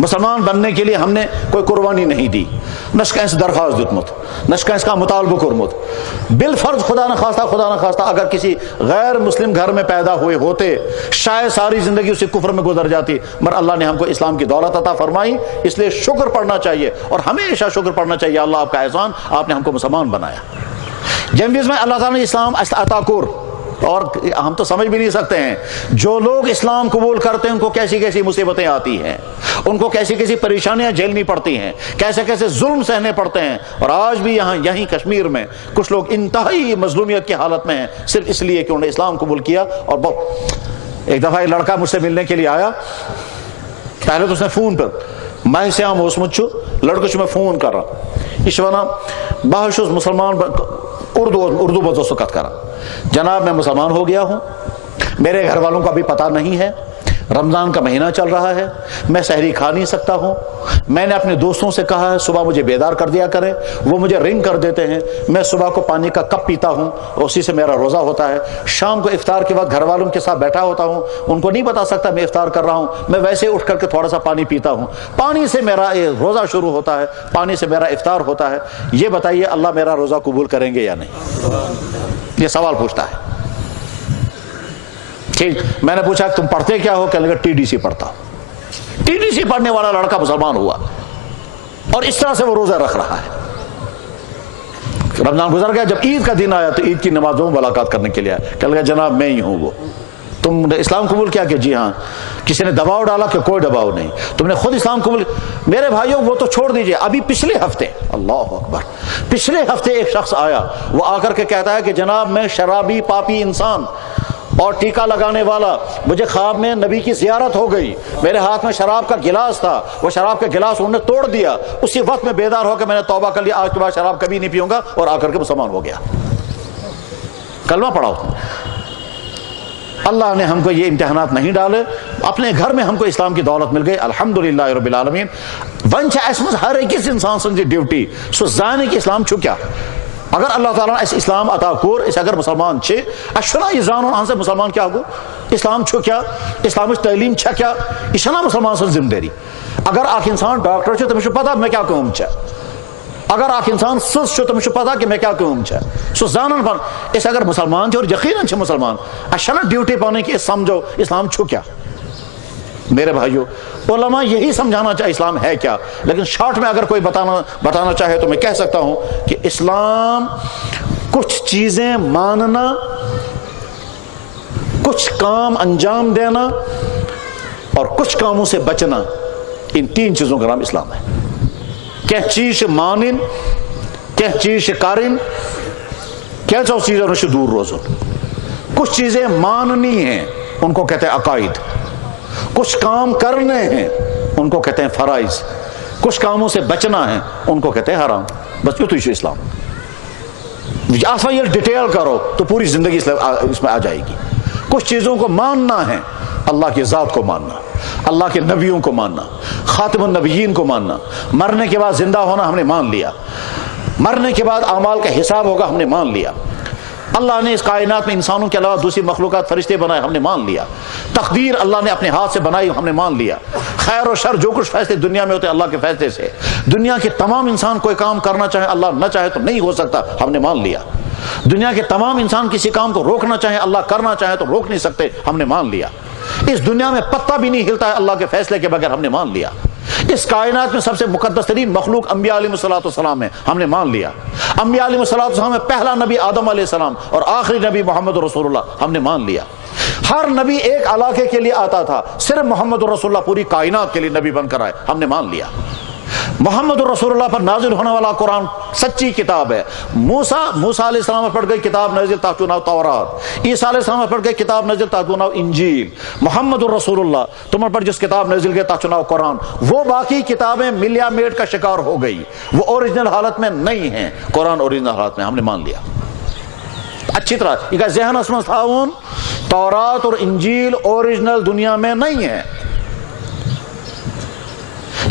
مسلمان بننے کے لیے ہم نے کوئی قربانی نہیں دی، نہ کہیں درخواست دیتمت، نہ کہیں کا مطالبہ کرمت۔ بالفرض خدا نخواستہ اگر کسی غیر مسلم گھر میں پیدا ہوئے ہوتے، شاید ساری زندگی اسی کفر میں گزر جاتی، مگر اللہ نے ہم کو اسلام کی دولت عطا فرمائی، اس لیے شکر پڑھنا چاہیے، اور ہمیشہ شکر پڑھنا چاہیے اللہ آپ کا احسان، آپ نے ہم کو مسلمان بنایا۔ جنویز میں اللہ تعالیٰ نے اسلام عطا کر، اور ہم تو سمجھ بھی نہیں سکتے ہیں جو لوگ اسلام قبول کرتے ہیں ان کو کیسی کیسی مصیبتیں آتی ہیں، ان کو کیسی کیسی پریشانیاں جھیلنی پڑتی ہیں، کیسے کیسے ظلم سہنے پڑتے ہیں، اور آج بھی یہیں کشمیر میں کچھ لوگ انتہائی مظلومیت کی حالت میں ہیں صرف اس لیے کہ انہوں نے اسلام قبول کیا۔ اور ایک دفعہ ایک لڑکا مجھ سے ملنے کے لیے آیا، پہلے تو اس نے فون پر میں سے عام ہوس مجھو لڑکے میں فون کر رہا یہ ونا بہت مسلمان اردو بزو سکت کرا، جناب میں مسلمان ہو گیا ہوں، میرے گھر والوں کو ابھی پتہ نہیں ہے، رمضان کا مہینہ چل رہا ہے، میں سحری کھا نہیں سکتا ہوں، میں نے اپنے دوستوں سے کہا ہے صبح مجھے بیدار کر دیا کریں، وہ مجھے رنگ کر دیتے ہیں، میں صبح کو پانی کا کپ پیتا ہوں اور اسی سے میرا روزہ ہوتا ہے، شام کو افطار کے وقت گھر والوں کے ساتھ بیٹھا ہوتا ہوں، ان کو نہیں بتا سکتا میں افطار کر رہا ہوں، میں ویسے اٹھ کر کے تھوڑا سا پانی پیتا ہوں، پانی سے میرا روزہ شروع ہوتا ہے، پانی سے میرا افطار ہوتا ہے، یہ بتائیے اللہ میرا روزہ قبول کریں گے یا نہیں؟ یہ سوال پوچھتا ہے۔ ٹھیک، میں نے پوچھا تم پڑھتے کیا ہو؟ کہنے لگا ٹی ڈی سی پڑھتا ہوں۔ ٹی ڈی سی پڑھنے والا لڑکا مسلمان ہوا اور اس طرح سے وہ روزہ رکھ رہا ہے۔ رمضان گزر گیا، جب عید کا دن آیا تو عید کی نمازوں میں ملاقات کرنے کے لیے آیا، کہنے لگا جناب میں ہی ہوں وہ، تم نے اسلام قبول کیا؟ کہ جی ہاں۔ کسی نے دباؤ ڈالا؟ کہ کوئی دباؤ نہیں، تم نے خود اسلام قبول۔ میرے بھائیوں وہ تو چھوڑ دیجئے، ابھی پچھلے ہفتے، اللہ اکبر، پچھلے ہفتے ایک شخص آیا، وہ آ کر کے کہتا ہے کہ جناب میں شرابی پاپی انسان اور ٹیکا لگانے والا، مجھے خواب میں نبی کی زیارت ہو گئی، میرے ہاتھ میں شراب کا گلاس تھا، وہ شراب کا گلاس انہوں نے توڑ دیا، اسی وقت میں بیدار ہو کے میں نے توبہ کر لیا، آج کے بعد شراب کبھی نہیں پیوں گا، اور آ کر کے مسلمان ہو گیا، کلمہ پڑھا اس نے۔ اللہ نے ہم کو یہ امتحانات نہیں ڈالے، اپنے گھر میں ہم کو اسلام کی دولت مل گئی، الحمدللہ رب العالمین۔ ون اس مز ہر ایک انسان سن ڈیوٹی سو زانے کہ اسلام چھو کیا، اگر اللہ تعالیٰ اس اسلام عطا کور اس اگر مسلمان چھے اشنا یہ زانون آن سے مسلمان کیا ہو، اسلام چھو کیا، اسلامش تعلیم چھا کیا، اشنا مسلمان سن ذمہ داری۔ اگر آخ انسان ڈاکٹر چھے تمہیں پتا میں کیا کہوں چھا، اگر آخ انسان سس چھو تمہیں پتا کہ میں کیا کہوں چھا، سو زانن پن اس اگر مسلمان چھے اور یقیناً چھے مسلمان اشنا ڈیوٹی پانے کی سمجھو اسلام چھو کیا۔ میرے بھائیو، علماء یہی سمجھانا چاہے اسلام ہے کیا، لیکن شارٹ میں اگر کوئی بتانا چاہے تو میں کہہ سکتا ہوں کہ اسلام کچھ چیزیں ماننا، کچھ کام انجام دینا اور کچھ کاموں سے بچنا، ان تین چیزوں کا نام اسلام ہے۔ کیا چیز مانن، کیا چیز کارن، کیا چاہو چیزوں سے دور روزن۔ کچھ چیزیں ماننی ہیں ان کو کہتے ہیں عقائد، کچھ کام کرنے ہیں ان کو کہتے ہیں فرائض، کچھ کاموں سے بچنا ہے ان کو کہتے ہیں حرام۔ بس یہ تو اسلام، آسان یہ ڈیٹیل کرو تو پوری زندگی اس میں آ جائے گی۔ کچھ چیزوں کو ماننا ہے، اللہ کی ذات کو ماننا، اللہ کے نبیوں کو ماننا، خاتم النبیین کو ماننا، مرنے کے بعد زندہ ہونا ہم نے مان لیا، مرنے کے بعد اعمال کا حساب ہوگا ہم نے مان لیا، اللہ نے اس کائنات میں انسانوں کے علاوہ دوسری مخلوقات فرشتے بنائے ہم نے مان لیا، تقدیر اللہ نے اپنے ہاتھ سے بنائی ہم نے مان لیا، خیر و شر جو کچھ فیصلے دنیا میں ہوتے ہیں اللہ کے فیصلے سے، دنیا کے تمام انسان کوئی کام کرنا چاہے اللہ نہ چاہے تو نہیں ہو سکتا ہم نے مان لیا، دنیا کے تمام انسان کسی کام کو روکنا چاہے اللہ کرنا چاہے تو روک نہیں سکتے ہم نے مان لیا، اس دنیا میں پتا بھی نہیں ہلتا ہے اللہ کے فیصلے کے بغیر ہم نے مان لیا، اس کائنات میں سب سے مقدس ترین مخلوق انبیاء علیہ السلام ہے، ہم نے مان لیا۔ انبیاء علیہ السلام میں پہلا نبی آدم علیہ السلام اور آخری نبی محمد رسول اللہ، ہم نے مان لیا۔ ہر نبی ایک علاقے کے لیے آتا تھا، صرف محمد رسول اللہ پوری کائنات کے لیے نبی بن کر آئے، ہم نے مان لیا۔ محمد رسول اللہ پر نازل ہونے والا قرآن سچی کتاب ہے۔ موسیٰ علیہ السلام پر پڑھ گئی کتاب نازل تحت عنوان تورات، عیسیٰ علیہ السلام پر پڑھ گئی کتاب نازل تحت عنوان انجیل، محمد رسول اللہ تم پر جس کتاب نازل گئی تحت عنوان قرآن، وہ باقی کتابیں ملیا میٹ کا شکار ہو گئی، وہ اوریجنل حالت میں نہیں ہیں، قرآن اوریجنل حالت میں، ہم نے مان لیا اچھی طرح۔ یہ کہ ذہن اسمس تھاون تورات اور انجیل اوریجنل دنیا میں نہیں ہے،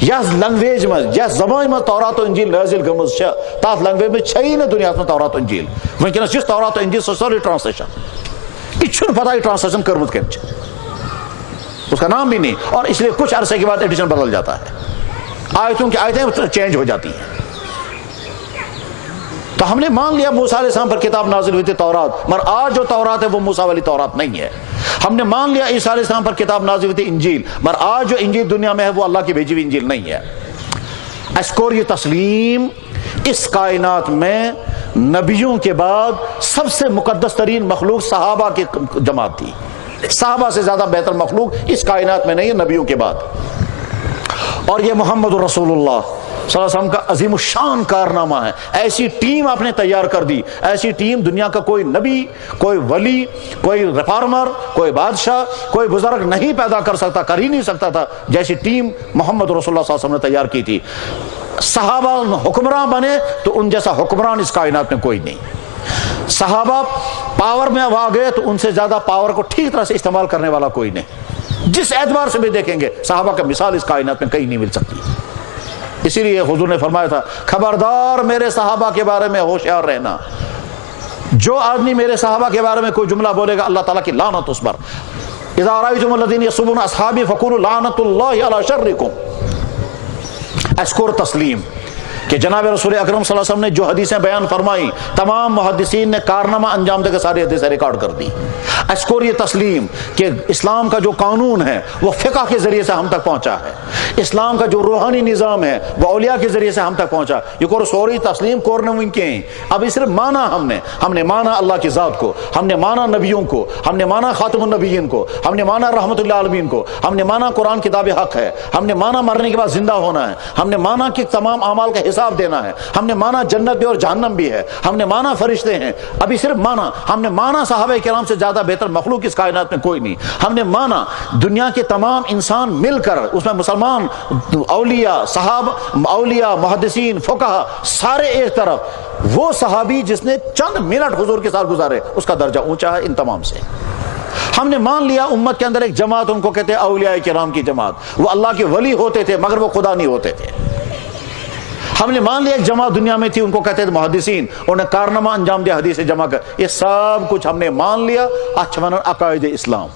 یس لنگویج میں یس زبان میں تورات و انجیل نازل گمز چھ، تات لنگویج میں چھئی نہ دنیا میں تورات و انجیل، ونکینس جس تورات و انجیل سوری ٹرانسلیشن یہ چھن پتہ یہ ٹرانسلیشن کرمت کم چھ، اس کا نام بھی نہیں، اور اس لیے کچھ عرصے کے بعد ایڈیشن بدل جاتا ہے، آیتوں کی آیتیں چینج ہو جاتی ہیں۔ تو ہم نے مان لیا موسیٰ علیہ السلام پر کتاب نازل ہوئی تھی تورات، مگر آج جو تورات ہے وہ موسیٰ والی تورات نہیں ہے۔ ہم نے مان لیا عیسیٰ علیہ السلام پر کتاب نازل ہوئی تھی انجیل، مگر آج جو انجیل دنیا میں ہے وہ اللہ کی بھیجی ہوئی انجیل نہیں ہے۔ اشکر یہ تسلیم، اس کائنات میں نبیوں کے بعد سب سے مقدس ترین مخلوق صحابہ کی جماعت تھی، صحابہ سے زیادہ بہتر مخلوق اس کائنات میں نہیں ہے نبیوں کے بعد۔ اور یہ محمد رسول اللہ صلی اللہ علیہ وسلم کا عظیم الشان کارنامہ ہے۔ ایسی ٹیم آپ نے تیار کر دی، ایسی ٹیم دنیا کا کوئی نبی، کوئی ولی، کوئی ریفارمر، کوئی بادشاہ، کوئی بزرگ نہیں پیدا کر سکتا، کر ہی نہیں سکتا تھا جیسی ٹیم محمد رسول اللہ صلی اللہ علیہ وسلم نے تیار کی تھی۔ صحابہ حکمران بنے تو ان جیسا حکمران اس کائنات میں کوئی نہیں۔ صحابہ پاور میں آ گئے تو ان سے زیادہ پاور کو ٹھیک طرح سے استعمال کرنے والا کوئی نہیں۔ جس اعتبار سے بھی دیکھیں گے صحابہ کا مثال اس کائنات میں کہیں نہیں مل سکتی۔ اسی لیے حضور نے فرمایا تھا خبردار میرے صحابہ کے بارے میں ہوشیار رہنا، جو آدمی میرے صحابہ کے بارے میں کوئی جملہ بولے گا اللہ تعالیٰ کی لعنت اس پر۔ اذا رأیتم الذین یسبون اصحابی فقولوا لعنت اللہ علی شرکم۔ اشکر تسلیم کہ جناب رسول اکرم صلی اللہ علیہ وسلم نے جو حدیثیں بیان فرمائی تمام محدثین نے کارنامہ انجام دے کے ساری حدیثیں ریکارڈ کر دی۔ اشکر یہ تسلیم کہ اسلام کا جو قانون ہے وہ فقہ کے ذریعے سے ہم تک پہنچا ہے، اسلام کا جو روحانی نظام ہے وہ اولیاء کے ذریعے سے ہم تک پہنچا۔ یہ کو سوری تسلیم کورنے ممکن اب صرف مانا ہم نے مانا اللہ کی ذات کو، ہم نے مانا نبیوں کو، ہم نے مانا خاتم النبیین کو، ہم نے مانا رحمت اللہ عالمین کو، ہم نے مانا قرآن کتاب حق ہے، ہم نے مانا مرنے کے بعد زندہ ہونا ہے، ہم نے مانا کہ تمام اعمال کا حساب دینا ہے، ہم نے مانا جنت بھی اور جہنم بھی ہے، ہم نے مانا فرشتے ہیں، ابھی صرف مانا ہم نے مانا صحابہ کرام سے زیادہ بہتر مخلوق اس کائنات میں کوئی نہیں، ہم نے مانا دنیا کے تمام انسان مل کر اس میں مسلمان، اولیاء، صحابہ، اولیاء، محدثین، فقہا سارے ایک طرف، وہ صحابی جس نے چند منٹ حضور کے ساتھ گزارے اس کا درجہ اونچا ہے ان تمام سے۔ ہم نے مان لیا امت کے اندر ایک جماعت، ان کو کہتے ہیں اولیاء کرام کی جماعت، وہ اللہ کے ولی ہوتے تھے مگر وہ خدا نہیں ہوتے تھے۔ ہم نے مان لیا ایک جماعت دنیا میں تھی، ان کو کہتے تھے محدثین، انہوں نے کارنامہ انجام دیا حدیث جمع کر، یہ سب کچھ ہم نے مان لیا۔ عقائد اسلام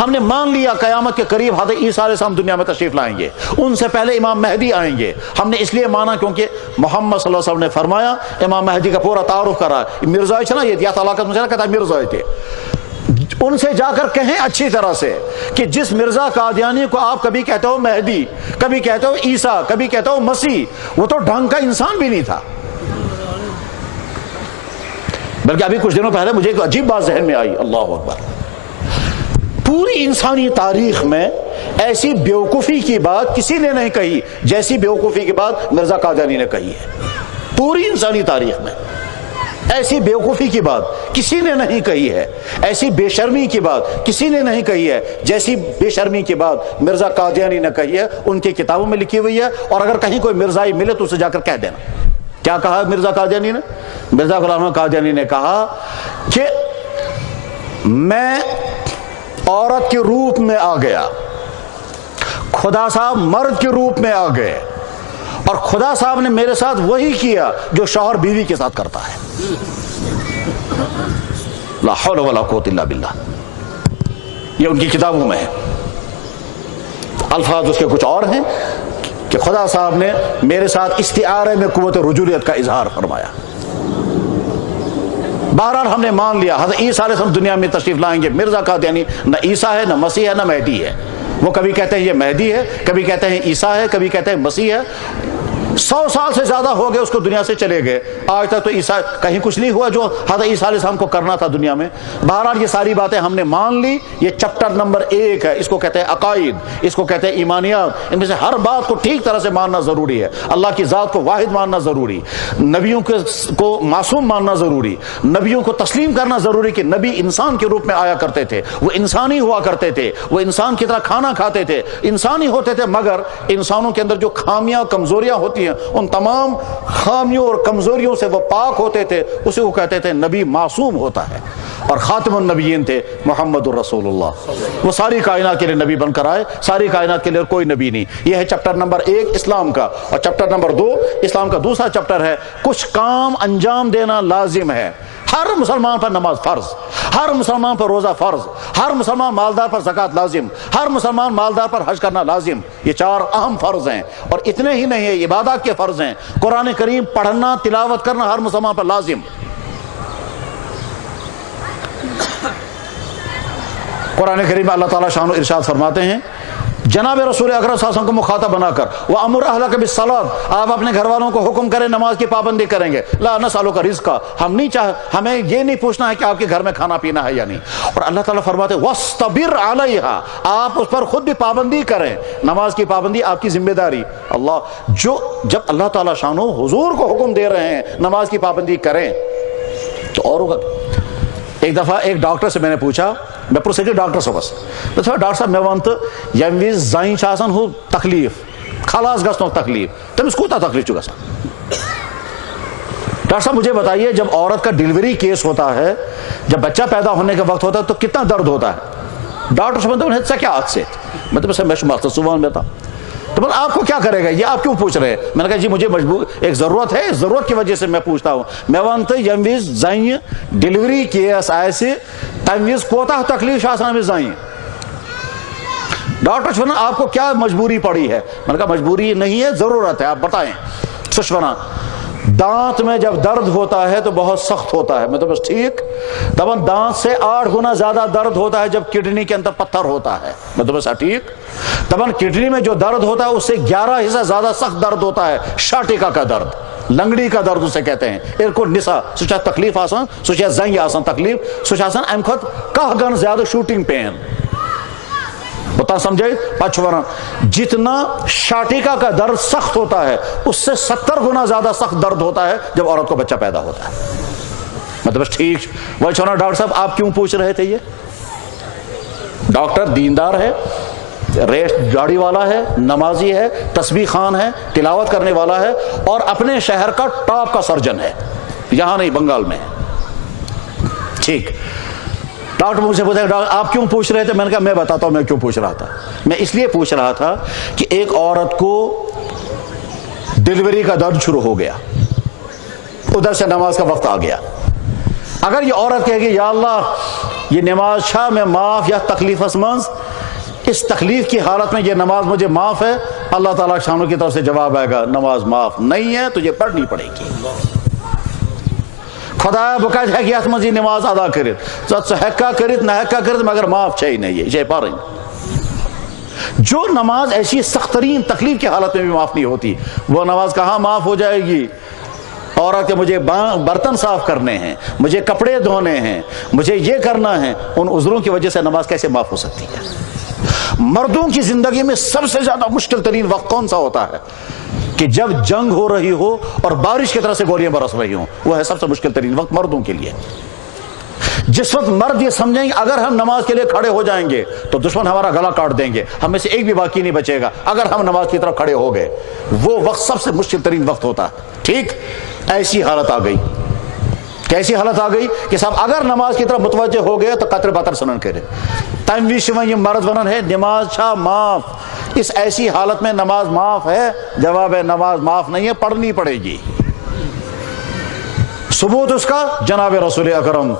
ہم نے مان لیا قیامت کے قریب حضرت عیسیٰ علیہ السلام دنیا میں تشریف لائیں گے، ان سے پہلے امام مہدی آئیں گے۔ ہم نے اس لیے مانا کیونکہ محمد صلی اللہ علیہ وسلم نے فرمایا، امام مہدی کا پورا تعارف کرا، مرزا نا یہ یا طلاقت مجھے نہ کہتا مرزا تھے، ان سے جا کر کہیں اچھی طرح سے کہ جس مرزا قادیانی کو آپ کبھی کہتے ہو مہدی، کبھی کہتے ہو عیسیٰ، کبھی کہتے ہو مسیح، وہ تو ڈھنگ کا انسان بھی نہیں تھا۔ بلکہ ابھی کچھ دنوں پہلے مجھے ایک عجیب بات ذہن میں آئی، اللہ اکبر، پوری انسانی تاریخ میں ایسی بیوقوفی کی بات کسی نے نہیں کہی جیسی بیوقوفی کی بات مرزا قادیانی نے کہی ہے۔ پوری انسانی تاریخ میں ایسی بیوقوفی کی بات کسی نے نہیں کہی ہے، ایسی بے شرمی کی بات کسی نے نہیں کہی ہے جیسی بے شرمی کی بات مرزا قادیانی نے کہی ہے، ان کی کتابوں میں لکھی ہوئی ہے۔ اور اگر کہیں کوئی مرزائی ملے تو اسے جا کر کہہ دینا۔ کیا کہا مرزا قادیانی نے؟ مرزا غلام احمد قادیانی نے کہا کہ میں عورت کے روپ میں آ گیا، خدا صاحب مرد کے روپ میں آ گئے، اور خدا صاحب نے میرے ساتھ وہی کیا جو شوہر بیوی کے ساتھ کرتا ہے۔ لا حول ولا قوت الا باللہ، یہ ان کی کتابوں میں ہے۔ الفاظ اس کے کچھ اور ہیں کہ خدا صاحب نے میرے ساتھ استعارے میں قوت رجولیت کا اظہار فرمایا۔ بہرحال ہم نے مان لیا حضرت عیسیٰ علیہ السلام دنیا میں تشریف لائیں گے۔ مرزا قادیانی نہ عیسیٰ ہے، نہ مسیح ہے، نہ مہدی ہے، وہ کبھی کہتے ہیں یہ مہدی ہے، کبھی کہتے ہیں عیسیٰ ہے، کبھی کہتے ہیں مسیح ہے. 100 سال سے زیادہ ہو گئے اس کو دنیا سے چلے گئے، آج تک تو عیسیٰ کہیں کچھ نہیں ہوا جو حضرت عیسیٰ علیہ السلام کو کرنا تھا دنیا میں. بہرحال یہ ساری باتیں ہم نے مان لی. یہ چپٹر نمبر 1 ہے، اس کو کہتے ہیں عقائد، اس کو کہتے ہیں ایمانیات. ان میں سے ہر بات کو ٹھیک طرح سے ماننا ضروری ہے. اللہ کی ذات کو واحد ماننا ضروری، نبیوں کو معصوم ماننا ضروری، نبیوں کو تسلیم کرنا ضروری کہ نبی انسان کے روپ میں آیا کرتے تھے، وہ انسانی ہوا کرتے تھے، وہ انسان کی طرح کھانا کھاتے تھے، انسانی ہوتے تھے، مگر انسانوں کے اندر جو خامیاں کمزوریاں ہوتی ہیں ان تمام خامیوں اور کمزوریوں سے وہ پاک ہوتے تھے. اسی کو کہتے تھے نبی معصوم ہوتا ہے. اور خاتم النبیین تھے محمد الرسول اللہ. وہ ساری کائنات کے لیے نبی بن کر آئے، ساری کائنات کے لیے کوئی نبی نہیں. یہ ہے چپٹر نمبر 1 اسلام کا. اور چپٹر نمبر 2 اسلام کا دوسرا چپٹر ہے کچھ کام انجام دینا لازم ہے. ہر مسلمان پر نماز فرض، ہر مسلمان پر روزہ فرض، ہر مسلمان مالدار پر زکوٰۃ لازم، ہر مسلمان مالدار پر حج کرنا لازم. یہ 4 اہم فرض ہیں. اور اتنے ہی نہیں ہیں، عبادات کے فرض ہیں. قرآن کریم پڑھنا تلاوت کرنا ہر مسلمان پر لازم. قرآن کریم میں اللہ تعالیٰ شان و ارشاد فرماتے ہیں جناب رسول اکرم صلی اللہ علیہ وسلم کو مخاطب بنا کر وَأَمُرْ أَهْلَكَ بِالصَّلَاةِ، آپ اپنے گھر والوں کو حکم کریں نماز کی پابندی کریں گے. لا نسألُكَ رِزْقًا، ہمیں یہ نہیں پوچھنا ہے کہ آپ کے گھر میں کھانا پینا ہے یا نہیں. اور اللہ تعالیٰ فرماتے وَاسْتَبِرْ عَلَيْهَا، آپ اس پر خود بھی پابندی کریں. نماز کی پابندی آپ کی ذمہ داری. جب اللہ تعالیٰ شانو حضور کو حکم دے رہے ہیں نماز کی پابندی کریں تو اور ہوگا. ایک دفعہ ایک ڈاکٹر سے میں نے پوچھا، میں پروسیجر ڈاکٹر صاحب ڈاکٹر صاحب میں ونت یم وز زائن آسان ہو تکلیف خلاص گھنو تکلیف تمس کوتا تکلیف گژھان. ڈاکٹر صاحب مجھے بتائیے جب عورت کا ڈیلیوری کیس ہوتا ہے، جب بچہ پیدا ہونے کا وقت ہوتا ہے تو کتنا درد ہوتا ہے. ڈاکٹر صاحب کیا حد سے میں صبح میں تھا تو آپ کو کیا کرے گا، یہ آپ کیوں پوچھ رہے ہیں. میں نے کہا جی مجھے مجبور ایک ضرورت ہے، ضرورت کی وجہ سے میں پوچھتا ہوں. میں ونت یم وز زائن ڈیلیوری کیس آسہ تم وز کوتاہ تکلیف آسان زائن. ڈاکٹر چھو آپ کو کیا مجبوری پڑی ہے. میں نے کہا مجبوری نہیں ہے، ضرورت ہے، آپ بتائیں. سشونا دانت میں جب درد ہوتا ہے تو بہت سخت ہوتا ہے. میں تو بس ٹھیک دبن دانت سے 8 گنا زیادہ درد ہوتا ہے جب کڈنی کے اندر پتھر ہوتا ہے. میں تو بس ٹھیک دبن کڈنی میں جو درد ہوتا ہے اس سے 11 حصہ زیادہ سخت درد ہوتا ہے شاٹیکا کا درد، لنگڑی کا درد اسے کہتے ہیں. ارکو نسا سوچا تکلیف آسان، سوچا زنگ آسان تکلیف، سوچا آسان ام خود 10 گن زیادہ شوٹنگ پین. بتا سمجھے پچھورا جتنا شاٹیکا کا درد سخت ہوتا ہے اس سے 70 گنا زیادہ سخت درد ہوتا ہے جب عورت کو بچہ پیدا ہوتا ہے. مطلب ٹھیک وہ چھوڑا ڈاکٹر صاحب آپ کیوں پوچھ رہے تھے. یہ ڈاکٹر دیندار ہے، ریس گاڑی والا ہے، نمازی ہے، تسبیح خوان ہے، تلاوت کرنے والا ہے اور اپنے شہر کا ٹاپ کا سرجن ہے، یہاں نہیں بنگال میں. ٹھیک ڈاکٹر مجھ سے پوچھا آپ کیوں پوچھ رہے تھے. میں نے کہا میں بتاتا ہوں میں کیوں پوچھ رہا تھا. میں اس لیے پوچھ رہا تھا کہ ایک عورت کو ڈیلیوری کا درد شروع ہو گیا، ادھر سے نماز کا وقت آ گیا. اگر یہ عورت کہے گی یا اللہ یہ نماز شاہ میں معاف یا تکلیف اسمنز، اس تکلیف کی حالت میں یہ نماز مجھے معاف ہے، اللہ تعالیٰ شانوں کی طرف سے جواب آئے گا نماز معاف نہیں ہے تجھے پڑھنی پڑے گی. خدا بکا ہے کہ مزید نماز ادا کرت ہیکا کرت نہ ہیکا کرت مگر معاف چاہیے نہیں ہے یہ پارن. جو نماز ایسی سخت ترین تکلیف کی حالت میں بھی معاف نہیں ہوتی وہ نماز کہاں معاف ہو جائے گی. عورت کے مجھے برتن صاف کرنے ہیں، مجھے کپڑے دھونے ہیں، مجھے یہ کرنا ہے، ان عذروں کی وجہ سے نماز کیسے معاف ہو سکتی ہے. مردوں کی زندگی میں سب سے زیادہ مشکل ترین وقت کون سا ہوتا ہے کہ جب جنگ ہو رہی ہو اور بارش کی طرح سے گولیاں برس رہی ہوں. وہ ہے سب سے مشکل ترین وقت مردوں کے لیے. جس وقت مرد یہ سمجھیں گے اگر ہم نماز کے لیے کھڑے ہو جائیں گے تو دشمن ہمارا گلا کاٹ دیں گے، ہم میں سے ایک بھی باقی نہیں بچے گا اگر ہم نماز کی طرف کھڑے ہو گئے. وہ وقت سب سے مشکل ترین وقت ہوتا ہے. ٹھیک ایسی حالت آ گئی. کیسی حالت آ گئی کہ صاحب اگر نماز کی طرف متوجہ ہو گئے تو قطر بطر سنن کرے تموی شمع یہ مرد ونن ہے نماز چھا معاف. اس ایسی حالت میں نماز معاف ہے؟ جواب ہے نماز معاف نہیں ہے، پڑھنی پڑے گی. ثبوت اس کا جناب رسول اکرم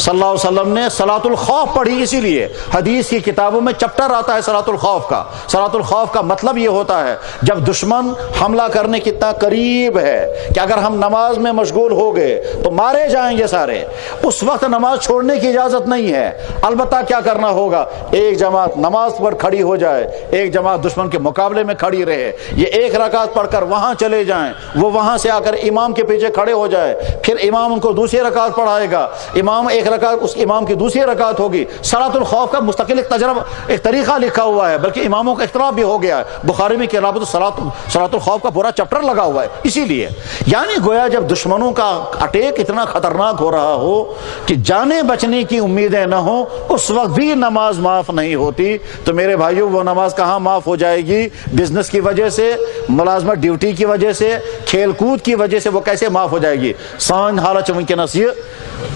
صلی اللہ علیہ وسلم نے صلاۃ الخوف پڑھی، اسی لیے حدیث کی کتابوں میں چپٹر آتا ہے صلاۃ الخوف کا۔ صلاۃ الخوف کا مطلب یہ ہوتا ہے جب دشمن حملہ کرنے کی اتنا قریب ہے کہ اگر ہم نماز میں مشغول ہو گئے تو مارے جائیں گے سارے، اس وقت نماز چھوڑنے کی اجازت نہیں ہے۔ البتہ کیا کرنا ہوگا، ایک جماعت نماز پر کھڑی ہو جائے، ایک جماعت دشمن کے مقابلے میں کھڑی رہے، یہ ایک رکعت پڑھ کر وہاں چلے جائیں، وہ وہاں سے آ کر امام کے پیچھے کھڑے ہو جائے، پھر امام ان کو دوسری رکعت پڑھائے گا، امام ایک رکعت، اس امام کی دوسری رکعت ہوگی۔ صلاۃ الخوف کا مستقل ایک تجربہ، ایک طریقہ لکھا ہوا ہے، بلکہ اماموں کا اختلاف بھی ہو گیا ہے۔ بخاری میں کتاب صلاۃ الخوف کا پورا چپٹر لگا ہوا ہے اسی لیے، یعنی گویا جب دشمنوں کا اٹیک اتنا خطرناک ہو رہا ہو کہ جانیں بچنے کی امیدیں نہ ہوں، اس وقت بھی نماز معاف نہیں ہوتی، تو میرے بھائیوں وہ نماز کہاں معاف ہو جائے گی؟ بزنس کی وجہ سے، ملازمت ڈیوٹی کی وجہ سے، کھیل کود کی وجہ سے وہ کیسے معاف ہو جائے گی؟ سان حالت ممکنس یہ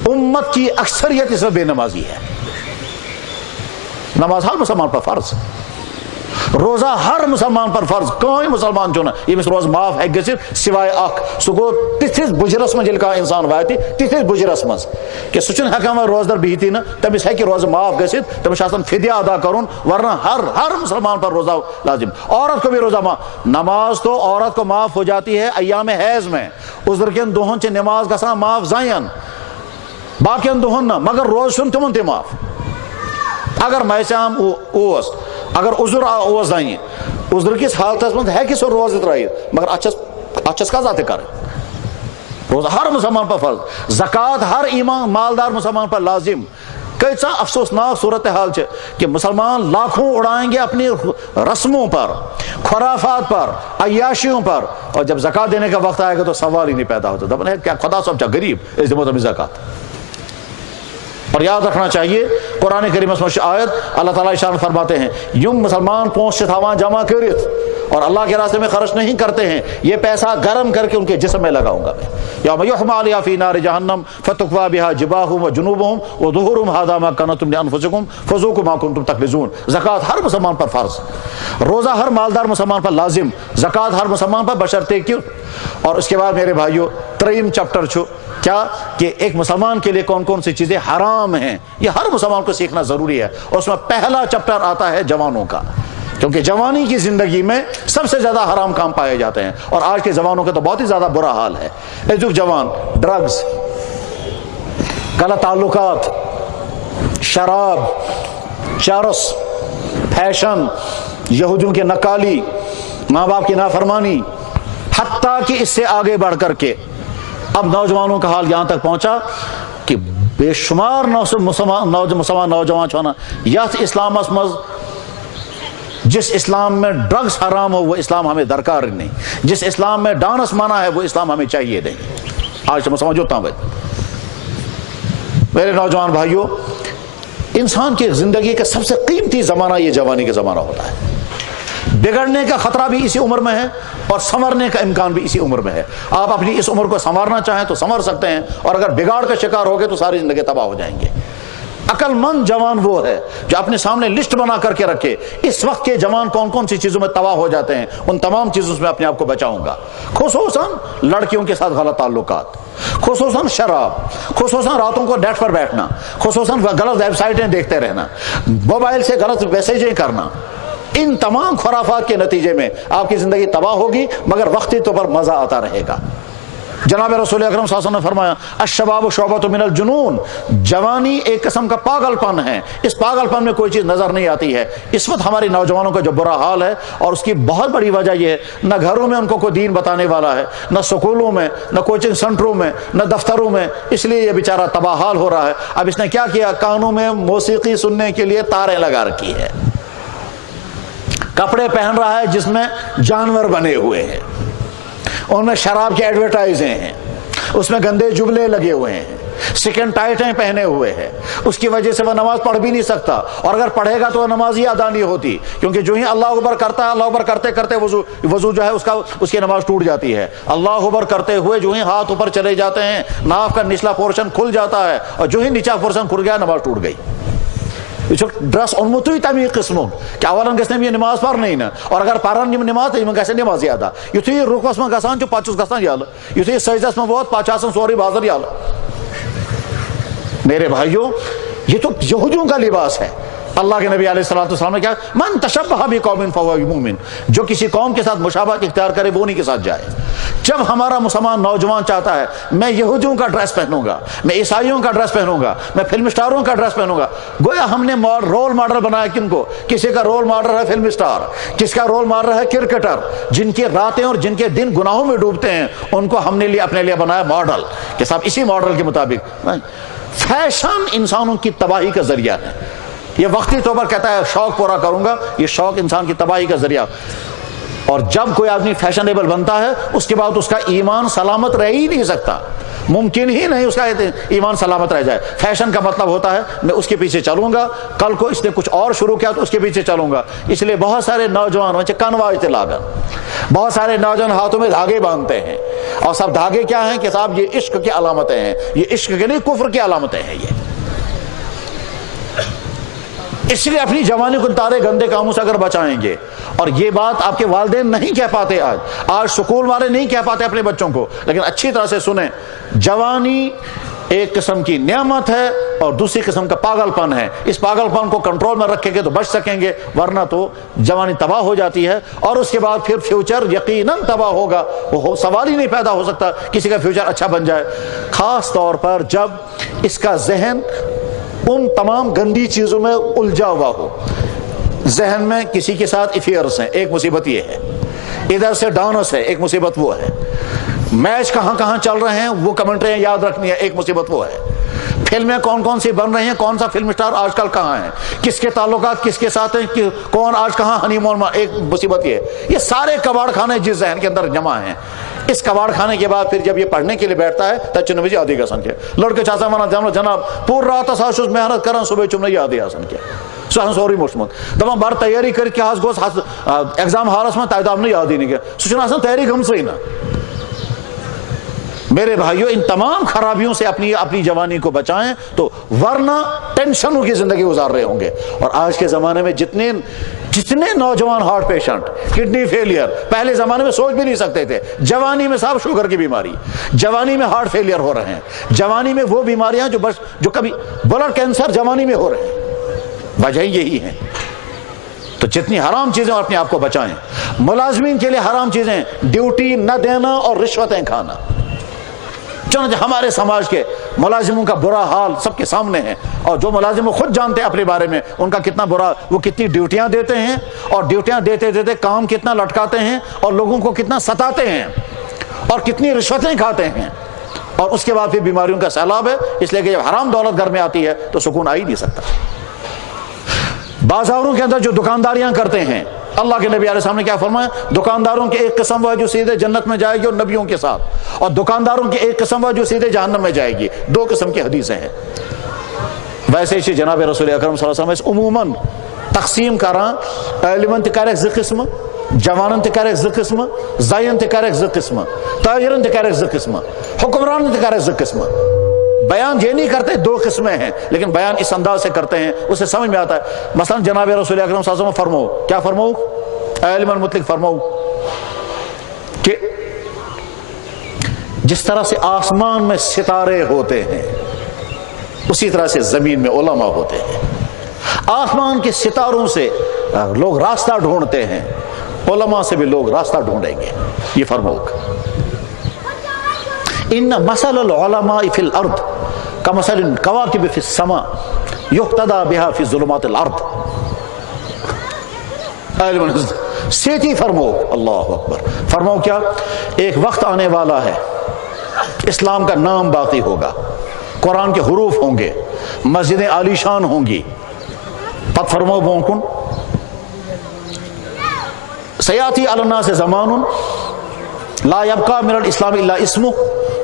امت کی اکثریت اس میں بے نمازی ہے۔ نماز ہر مسلمان پر فرض، روزہ ہر مسلمان پر فرض، کوئی مسلمان جو نا یہ روز معاف ہے گژھِ سوائے اخ سہ گو تتھس بجرس من کا انسان واتی تتھس بجرس من کہ سہ چھن ہیکان روزدر بہتی نا، تمس ہیکہ روزہ معاف گژھِتھ، تمس آسان فدیہ ادا کرن، ورنہ ہر مسلمان پر روزہ لازم۔ عورت کو بھی روزہ معاف، نماز تو عورت کو معاف ہو جاتی ہے ایام حیض میں، عذر کن دہن چھ نماز گژھان معاف زائن، باقین دہن نہ، مگر روز چھن تمن تہ معاف۔ اگر میسام اوس، اگر عذر اوس دانہ، عذر کس حالتس من ہیکہ سہ روزہ ترائیت، مگر اچھس قضا تہ کرٕنۍ۔ روزہ ہر مسلمان پر فرض، زکوٰۃ ہر ایمان مالدار مسلمان پر لازم۔ کیسا افسوسناک صورتحال ہے کہ مسلمان لاکھوں اڑائیں گے اپنی رسموں پر، خرافات پر، عیاشیوں پر، اور جب زکوٰۃ دینے کا وقت آئے گا تو سوال ہی نہیں پیدا ہوتا، دپن ہے کیا خدا صاحب چا غریب اس دمو تمہیں زکوٰۃ۔ اور یاد رکھنا چاہیے قرآن کریم میں آیت اللہ تعالیٰ ارشاد فرماتے ہیں یم مسلمان پونسہ تھاوان جمع کرت اور اللہ کے راستے میں خرچ نہیں کرتے ہیں، یہ پیسہ گرم کر کے ان کے جسم میں لگاؤں گا میں، یوم یحمى علیہا فی نار جہنم فتکوی بہا جباہہم وجنوبہم وظہورہم ھذا ما کنزتم لانفسکم فذوقوا ما کنتم تکنزون۔ زکوٰۃ ہر مسلمان پر فرض، روزہ ہر مالدار مسلمان پر لازم، زکوٰۃ ہر مسلمان پر بشرطے کہ۔ اور اس کے بعد میرے بھائیو تریم چپٹر چھو کیا کہ ایک مسلمان کے لیے کون کون سی چیزیں حرام ہیں، یہ ہر مسلمان کو سیکھنا ضروری ہے، اور اس میں پہلا چپٹر آتا ہے جوانوں کا، کیونکہ جوانی کی زندگی میں سب سے زیادہ حرام کام پائے جاتے ہیں، اور آج کے جوانوں کا تو بہت ہی زیادہ برا حال ہے۔ ایجوک جوان ڈرگز، غلط تعلقات، شراب، چرس، فیشن، یہودیوں کی نکالی، ماں باپ کی نافرمانی، حتیٰ کہ اس سے آگے بڑھ کر کے اب نوجوانوں کا حال یہاں تک پہنچا کہ بے شمار مسلمان نوجوان چھونا یت اسلام مز، جس اسلام میں ڈرگز حرام ہو وہ اسلام ہمیں درکار نہیں، جس اسلام میں ڈانس منع ہے وہ اسلام ہمیں چاہیے نہیں۔ آج میں سمجھوتا ہوں میرے نوجوان بھائیوں، انسان کی زندگی کا سب سے قیمتی زمانہ یہ جوانی کا زمانہ ہوتا ہے۔ بگڑنے کا خطرہ بھی اسی عمر میں ہے اور سنورنے کا امکان بھی اسی عمر میں ہے۔ آپ اپنی اس عمر کو سنوارنا چاہیں تو سنور سکتے ہیں، اور اگر بگاڑ کا شکار ہو گئے تو ساری زندگی تباہ ہو جائیں گے۔ عقل مند جوان وہ ہے جو اپنے سامنے لسٹ بنا کر کے رکھے اس وقت کے جوان کون کون سی چیزوں میں تباہ ہو جاتے ہیں، ان تمام چیزوں سے میں اپنے آپ کو بچاؤں گا، خصوصاً لڑکیوں کے ساتھ غلط تعلقات، خصوصاً شراب، خصوصاً راتوں کو نیٹ پر بیٹھنا، خصوصاً غلط ویب سائٹیں دیکھتے رہنا، موبائل سے غلط میسیجیں کرنا، ان تمام خرافات کے نتیجے میں آپ کی زندگی تباہ ہوگی، مگر وقتی طور پر مزہ آتا رہے گا۔ جناب رسول اکرم صلی اللہ علیہ وسلم نے فرمایا الشباب شعبۃ من الجنون، جوانی ایک قسم کا پاگل پن ہے، اس پاگل پن میں کوئی چیز نظر نہیں آتی ہے۔ اس وقت ہماری نوجوانوں کا جو برا حال ہے، اور اس کی بہت بڑی وجہ یہ ہے نہ گھروں میں ان کو کوئی دین بتانے والا ہے، نہ سکولوں میں، نہ کوچنگ سینٹروں میں، نہ دفتروں میں، اس لیے یہ بیچارہ تباہ حال ہو رہا ہے۔ اب اس نے کیا کیا، کانوں میں موسیقی سننے کے لیے تاریں لگا رکھی ہے، کپڑے پہن رہا ہے جس میں جانور بنے ہوئے ہیں، ان میں شراب کے ایڈورٹائزیں ہیں، اس میں گندے جملے لگے ہوئے ہیں، سیکنڈ ٹائٹیں پہنے ہوئے ہیں، اس کی وجہ سے وہ نماز پڑھ بھی نہیں سکتا، اور اگر پڑھے گا تو وہ نماز ہی ادا نہیں ہوتی، کیونکہ جو ہی اللہ اکبر کرتا ہے، اللہ اکبر کرتے کرتے وضو جو ہے اس کی نماز ٹوٹ جاتی ہے۔ اللہ اکبر کرتے ہوئے جو ہی ہاتھ اوپر چلے جاتے ہیں، ناف کا نچلا پورشن کھل جاتا ہے، اور جو ہی نیچا پورشن کھل گیا نماز ٹوٹ گئی۔ ڈرس اونمتوی تمی قسم کہ اولن گھن یہ نماز پر نہیں نا، اور اگر پرن نماز تو گھن نماز ادا، یتھے رکوس من گھان پتہ گھان یل، یتھے سجدس من ووت پتہ سوری بازر یل۔ میرے بھائیوں یہ تو یہودیوں کا لباس ہے. اللہ کے نبی علیہ الصلوۃ والسلام نے کیا من تشبہ بقوم فہو مؤمن، جو کسی قوم کے ساتھ مشابہت اختیار کرے وہ انہی کے ساتھ جائے. جب ہمارا مسلمان نوجوان چاہتا ہے میں یہودیوں کا ڈریس پہنوں گا، میں عیسائیوں کا ڈریس پہنوں گا، میں فلم اسٹاروں کا ڈریس پہنوں گا، گویا ہم نے رول ماڈل بنایا کن کو؟ کسی کا رول ماڈل ہے فلم اسٹار، کس کا رول ماڈل ہے کرکٹر، جن کی راتیں اور جن کے دن گناہوں میں ڈوبتے ہیں ان کو ہم نے اپنے لیے بنایا ماڈل کہ صاحب اسی ماڈل کے مطابق. فیشن انسانوں کی تباہی کا ذریعہ ہے. یہ وقتی طور پر کہتا ہے شوق پورا کروں گا، یہ شوق انسان کی تباہی کا ذریعہ. اور جب کوئی آدمی فیشنیبل بنتا ہے اس کے بعد اس کا ایمان سلامت رہ ہی نہیں سکتا، ممکن ہی نہیں اس کا ایمان سلامت رہ جائے. فیشن کا مطلب ہوتا ہے میں اس کے پیچھے چلوں گا، کل کو اس نے کچھ اور شروع کیا تو اس کے پیچھے چلوں گا. اس لیے بہت سارے نوجوان کنوا اطلاع، بہت سارے نوجوان ہاتھوں میں دھاگے باندھتے ہیں، اور سب دھاگے کیا ہیں کہ صاحب یہ عشق کی علامتیں ہیں، یہ عشق کے نہیں کفر کی علامتیں ہیں. یہ اس لیے اپنی جوانی کو تارے گندے کاموں سے اگر بچائیں گے، اور یہ بات آپ کے والدین نہیں کہہ پاتے، آج سکول والے نہیں کہہ پاتے اپنے بچوں کو، لیکن اچھی طرح سے سنیں، جوانی ایک قسم کی نعمت ہے اور دوسری قسم کا پاگل پن ہے. اس پاگل پن کو کنٹرول میں رکھیں گے تو بچ سکیں گے، ورنہ تو جوانی تباہ ہو جاتی ہے اور اس کے بعد پھر فیوچر یقیناً تباہ ہوگا. وہ سوال ہی نہیں پیدا ہو سکتا کسی کا فیوچر اچھا بن جائے، خاص طور پر جب اس کا ذہن ان تمام گندی چیزوں میں الجھا ہوا ہو. ذہن میں کسی کے ساتھ افیئرس ہیں، ایک مصیبت یہ ہے، ادھر سے ڈانس ہے، ایک مصیبت وہ ہے، میچ کہاں کہاں چل رہے ہیں وہ کمنٹریاں یاد رکھنی ہے، ایک مصیبت وہ ہے، فلمیں کون کون سی بن رہی ہیں، کون سا فلم اسٹار آج کل کہاں ہے، کس کے تعلقات کس کے ساتھ ہیں، کون آج کہاں ہنی مون، ایک مصیبت یہ ہے. یہ سارے کباڑ خانے جس ذہن کے اندر جمع ہیں، اس کباڑ کھانے کے بعد پھر جب یہ پڑھنے کے لیے بیٹھتا ہے تو چن بجے آدھی کا سن کے لڑکے چاہتا ہے جناب پور رات ساشوز محنت کرن صبح چمنے یہ آدھی آسن کے سہن سوری مشمت دپان بار تیاری کر کے آج گوس ایگزام ہالس میں تعداد نہیں یاد ہی نہیں کیا سچن آسن تیاری گم سے ہی نا. میرے بھائیوں ان تمام خرابیوں سے اپنی جوانی کو بچائیں تو ورنہ ٹینشنوں کی زندگی گزار رہے ہوں گے. اور آج کے زمانے میں جتنے نوجوان ہارٹ پیشنٹ، کڈنی فیلئر، پہلے زمانے میں سوچ بھی نہیں سکتے تھے، جوانی میں صاحب شوگر کی بیماری، جوانی میں ہارٹ فیلئر ہو رہے ہیں، جوانی میں وہ بیماریاں جو کبھی بلڈ کینسر جوانی میں ہو رہے ہیں، وجہ یہی ہے. تو جتنی حرام چیزیں اپنے آپ کو بچائیں. ملازمین کے لیے حرام چیزیں ڈیوٹی نہ دینا اور رشوتیں کھانا. چنانچہ ہمارے سماج کے ملازموں کا برا حال سب کے سامنے ہے، اور جو ملازم خود جانتے ہیں اپنے بارے میں ان کا کتنا برا، وہ کتنی ڈیوٹیاں دیتے ہیں اور ڈیوٹیاں دیتے دیتے کام کتنا لٹکاتے ہیں اور لوگوں کو کتنا ستاتے ہیں اور کتنی رشوتیں کھاتے ہیں، اور اس کے بعد پھر بیماریوں کا سیلاب ہے. اس لیے کہ جب حرام دولت گھر میں آتی ہے تو سکون آ ہی نہیں سکتا. بازاروں کے اندر جو دکانداریاں کرتے ہیں، اللہ کے نبی علیہ السلام نے کیا فرمایا؟ دکانداروں کی ایک قسم وہ ہے جو سیدھے جنت میں جائے گی اور نبیوں کے ساتھ، اور دکانداروں کی ایک قسم وہ ہے جو سیدھے جہنم میں جائے گی. دو قسم کی حدیثیں ہیں. ویسے اسی جناب رسول اکرم صلی اللہ علیہ وسلم عموماً تقسیم کران علمن تہ کرک زٕ قسم، جوانن تہ کرک زٕ قسم، زین تہ کرک زٕ قسم، تاجرن تہ کرک زٕ قسم، حکمرانن تہ کرک زٕ قسم. بیان یہ نہیں کرتے دو قسمیں ہیں، لیکن بیان اس انداز سے کرتے ہیں اسے سمجھ میں آتا ہے. مثلا جناب رسول اکرم صلی اللہ علیہ وسلم فرماؤ، کیا فرماؤ؟ علم المطلق فرماؤ کہ جس طرح سے آسمان میں ستارے ہوتے ہیں اسی طرح سے زمین میں علماء ہوتے ہیں. آسمان کے ستاروں سے لوگ راستہ ڈھونڈتے ہیں، علماء سے بھی لوگ راستہ ڈھونڈیں گے. یہ فرماؤ ان مثل العلماء فی الارض کمثل الکواکب فی السماء یقتدی بها فی ظلمات الارض. سیتی فرماؤ، اللہ اکبر. فرماؤ کیا؟ ایک وقت آنے والا ہے اسلام کا نام باقی ہوگا، قرآن کے حروف ہوں گے، مسجدیں عالیشان ہوں گی. پت فرماؤ بونکن سیاتی علی الناس زمان لا يبقى من الاسلام الا اسمه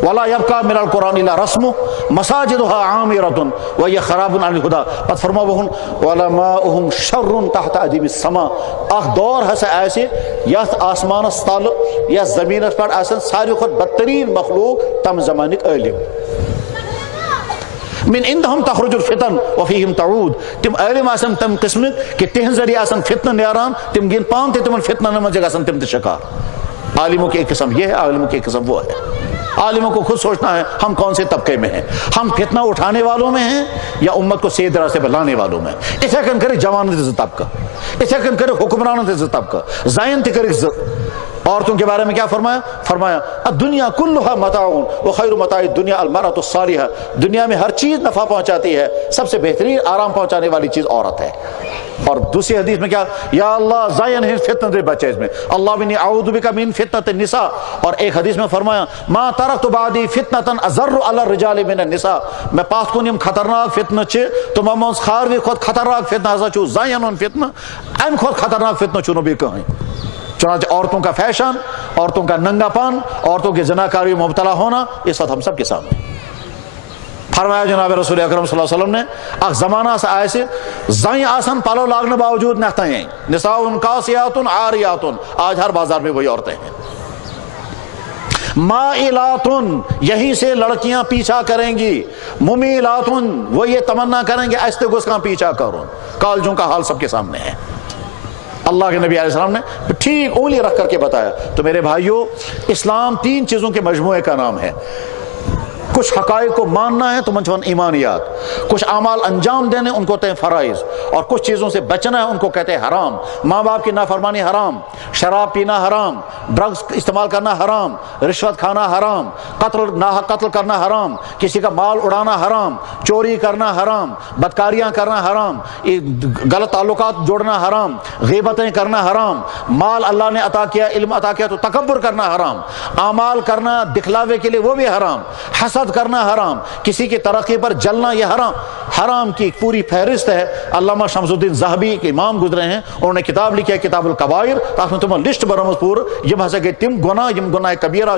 ولا يبقى من القرآن الا رسمه مساجدها عامرة وهي خراب عن الهدى. پت فرماؤ علماؤهم شر تحت ادیم السماء. اخ دور ہسا ایسے یت آسمانس تل یا زمینس پر آسن ساروی کھت بدترین مخلوق تم زمانک علم. من عندهم تخرج الفتن وفيهم تعود. تم علم آسن تم قسمت کہ تہن ذریعہ آسن فتنہ نیران، تم گن پان تم فتنہ نمجھ آسن تم شکار. عالموں کی ایک قسم یہ ہے، عالموں کی ایک قسم وہ ہے. عالموں کو خود سوچنا ہے ہم کون سے طبقے میں ہیں، ہم فتنہ اٹھانے والوں میں ہیں یا امت کو صحیح راہ سے لانے والوں میں. اتھے کن کرے جوان تے طبقہ، اتھے کن کرے حکمرانوں تے طبقہ، زائن تے کرے. عورتوں کے بارے میں کیا فرمایا الدنیا کلھا متاع وخیر متاع الدنیا المرأۃ الصالحہ. دنیا میں ہر چیز نفع پہنچاتی ہے، سب سے بہترین آرام پہنچانے والی چیز عورت ہے. اور دوسری حدیث میں کیا، یا اللہ زین فتنۃ البچیز میں اللہ انی اعوذ بک من فتنۃ النساء. اور ایک حدیث میں فرمایا ما ترکت بعدی فتنۃ اضر علی الرجال من النساء. میں پاس کو نیم خطرناک فتنہ چھ تو ممونس خاروی خود خطرناک فتنہ ہسا چو زین فتنہ ام خود خطرناک فتنہ چونو بھی کہیں. چنانچہ عورتوں کا فیشن، عورتوں کا ننگا پن، عورتوں کی زناکاری میں مبتلا ہونا اس وقت ہم سب کے سامنے. فرمایا جناب رسول اکرم صلی اللہ علیہ وسلم نے اخ زمانہ سے آئے سے زائیں آسن پالو لاگنے باوجود نہتا ہیں نساء کاسیات عاریات. آج ہر بازار میں وہی عورتیں ہیں. مائلات، یہیں سے لڑکیاں پیچھا کریں گی. ممیلات، وہ یہ تمنا کریں گے ایستے گس کا پیچھا کروں. کالجوں کا حال سب کے سامنے ہے. اللہ کے نبی علیہ السلام نے ٹھیک انگلی رکھ کر کے بتایا. تو میرے بھائیوں، اسلام 3 چیزوں کے مجموعے کا نام ہے. کچھ حقائق کو ماننا ہے تو منچون ایمانیات، کچھ اعمال انجام دینے ان کو کہتے ہیں فرائض، اور کچھ چیزوں سے بچنا ہے ان کو کہتے ہیں حرام. ماں باپ کی نافرمانی حرام، شراب پینا حرام، ڈرگز استعمال کرنا حرام، رشوت کھانا حرام، ناحق قتل کرنا حرام، کسی کا مال اڑانا حرام، چوری کرنا حرام، بدکاریاں کرنا حرام، غلط تعلقات جوڑنا حرام، غیبتیں کرنا حرام، مال اللہ نے عطا کیا، علم عطا کیا تو تکبر کرنا حرام، اعمال کرنا دکھلاوے کے لیے وہ بھی حرام، حسد کرنا حرام، کسی کی ترقی پر جلنا یہ حرام. حرام کی پوری فہرست ہے. علامہ شمس الدین ذہبی کے امام گزرے ہیں، انہوں نے کتاب لکھی ہے کتاب الکبائر. تاکہ تم لسٹ برمز پور یہ بھاسا کہ تم گناہ کبیرہ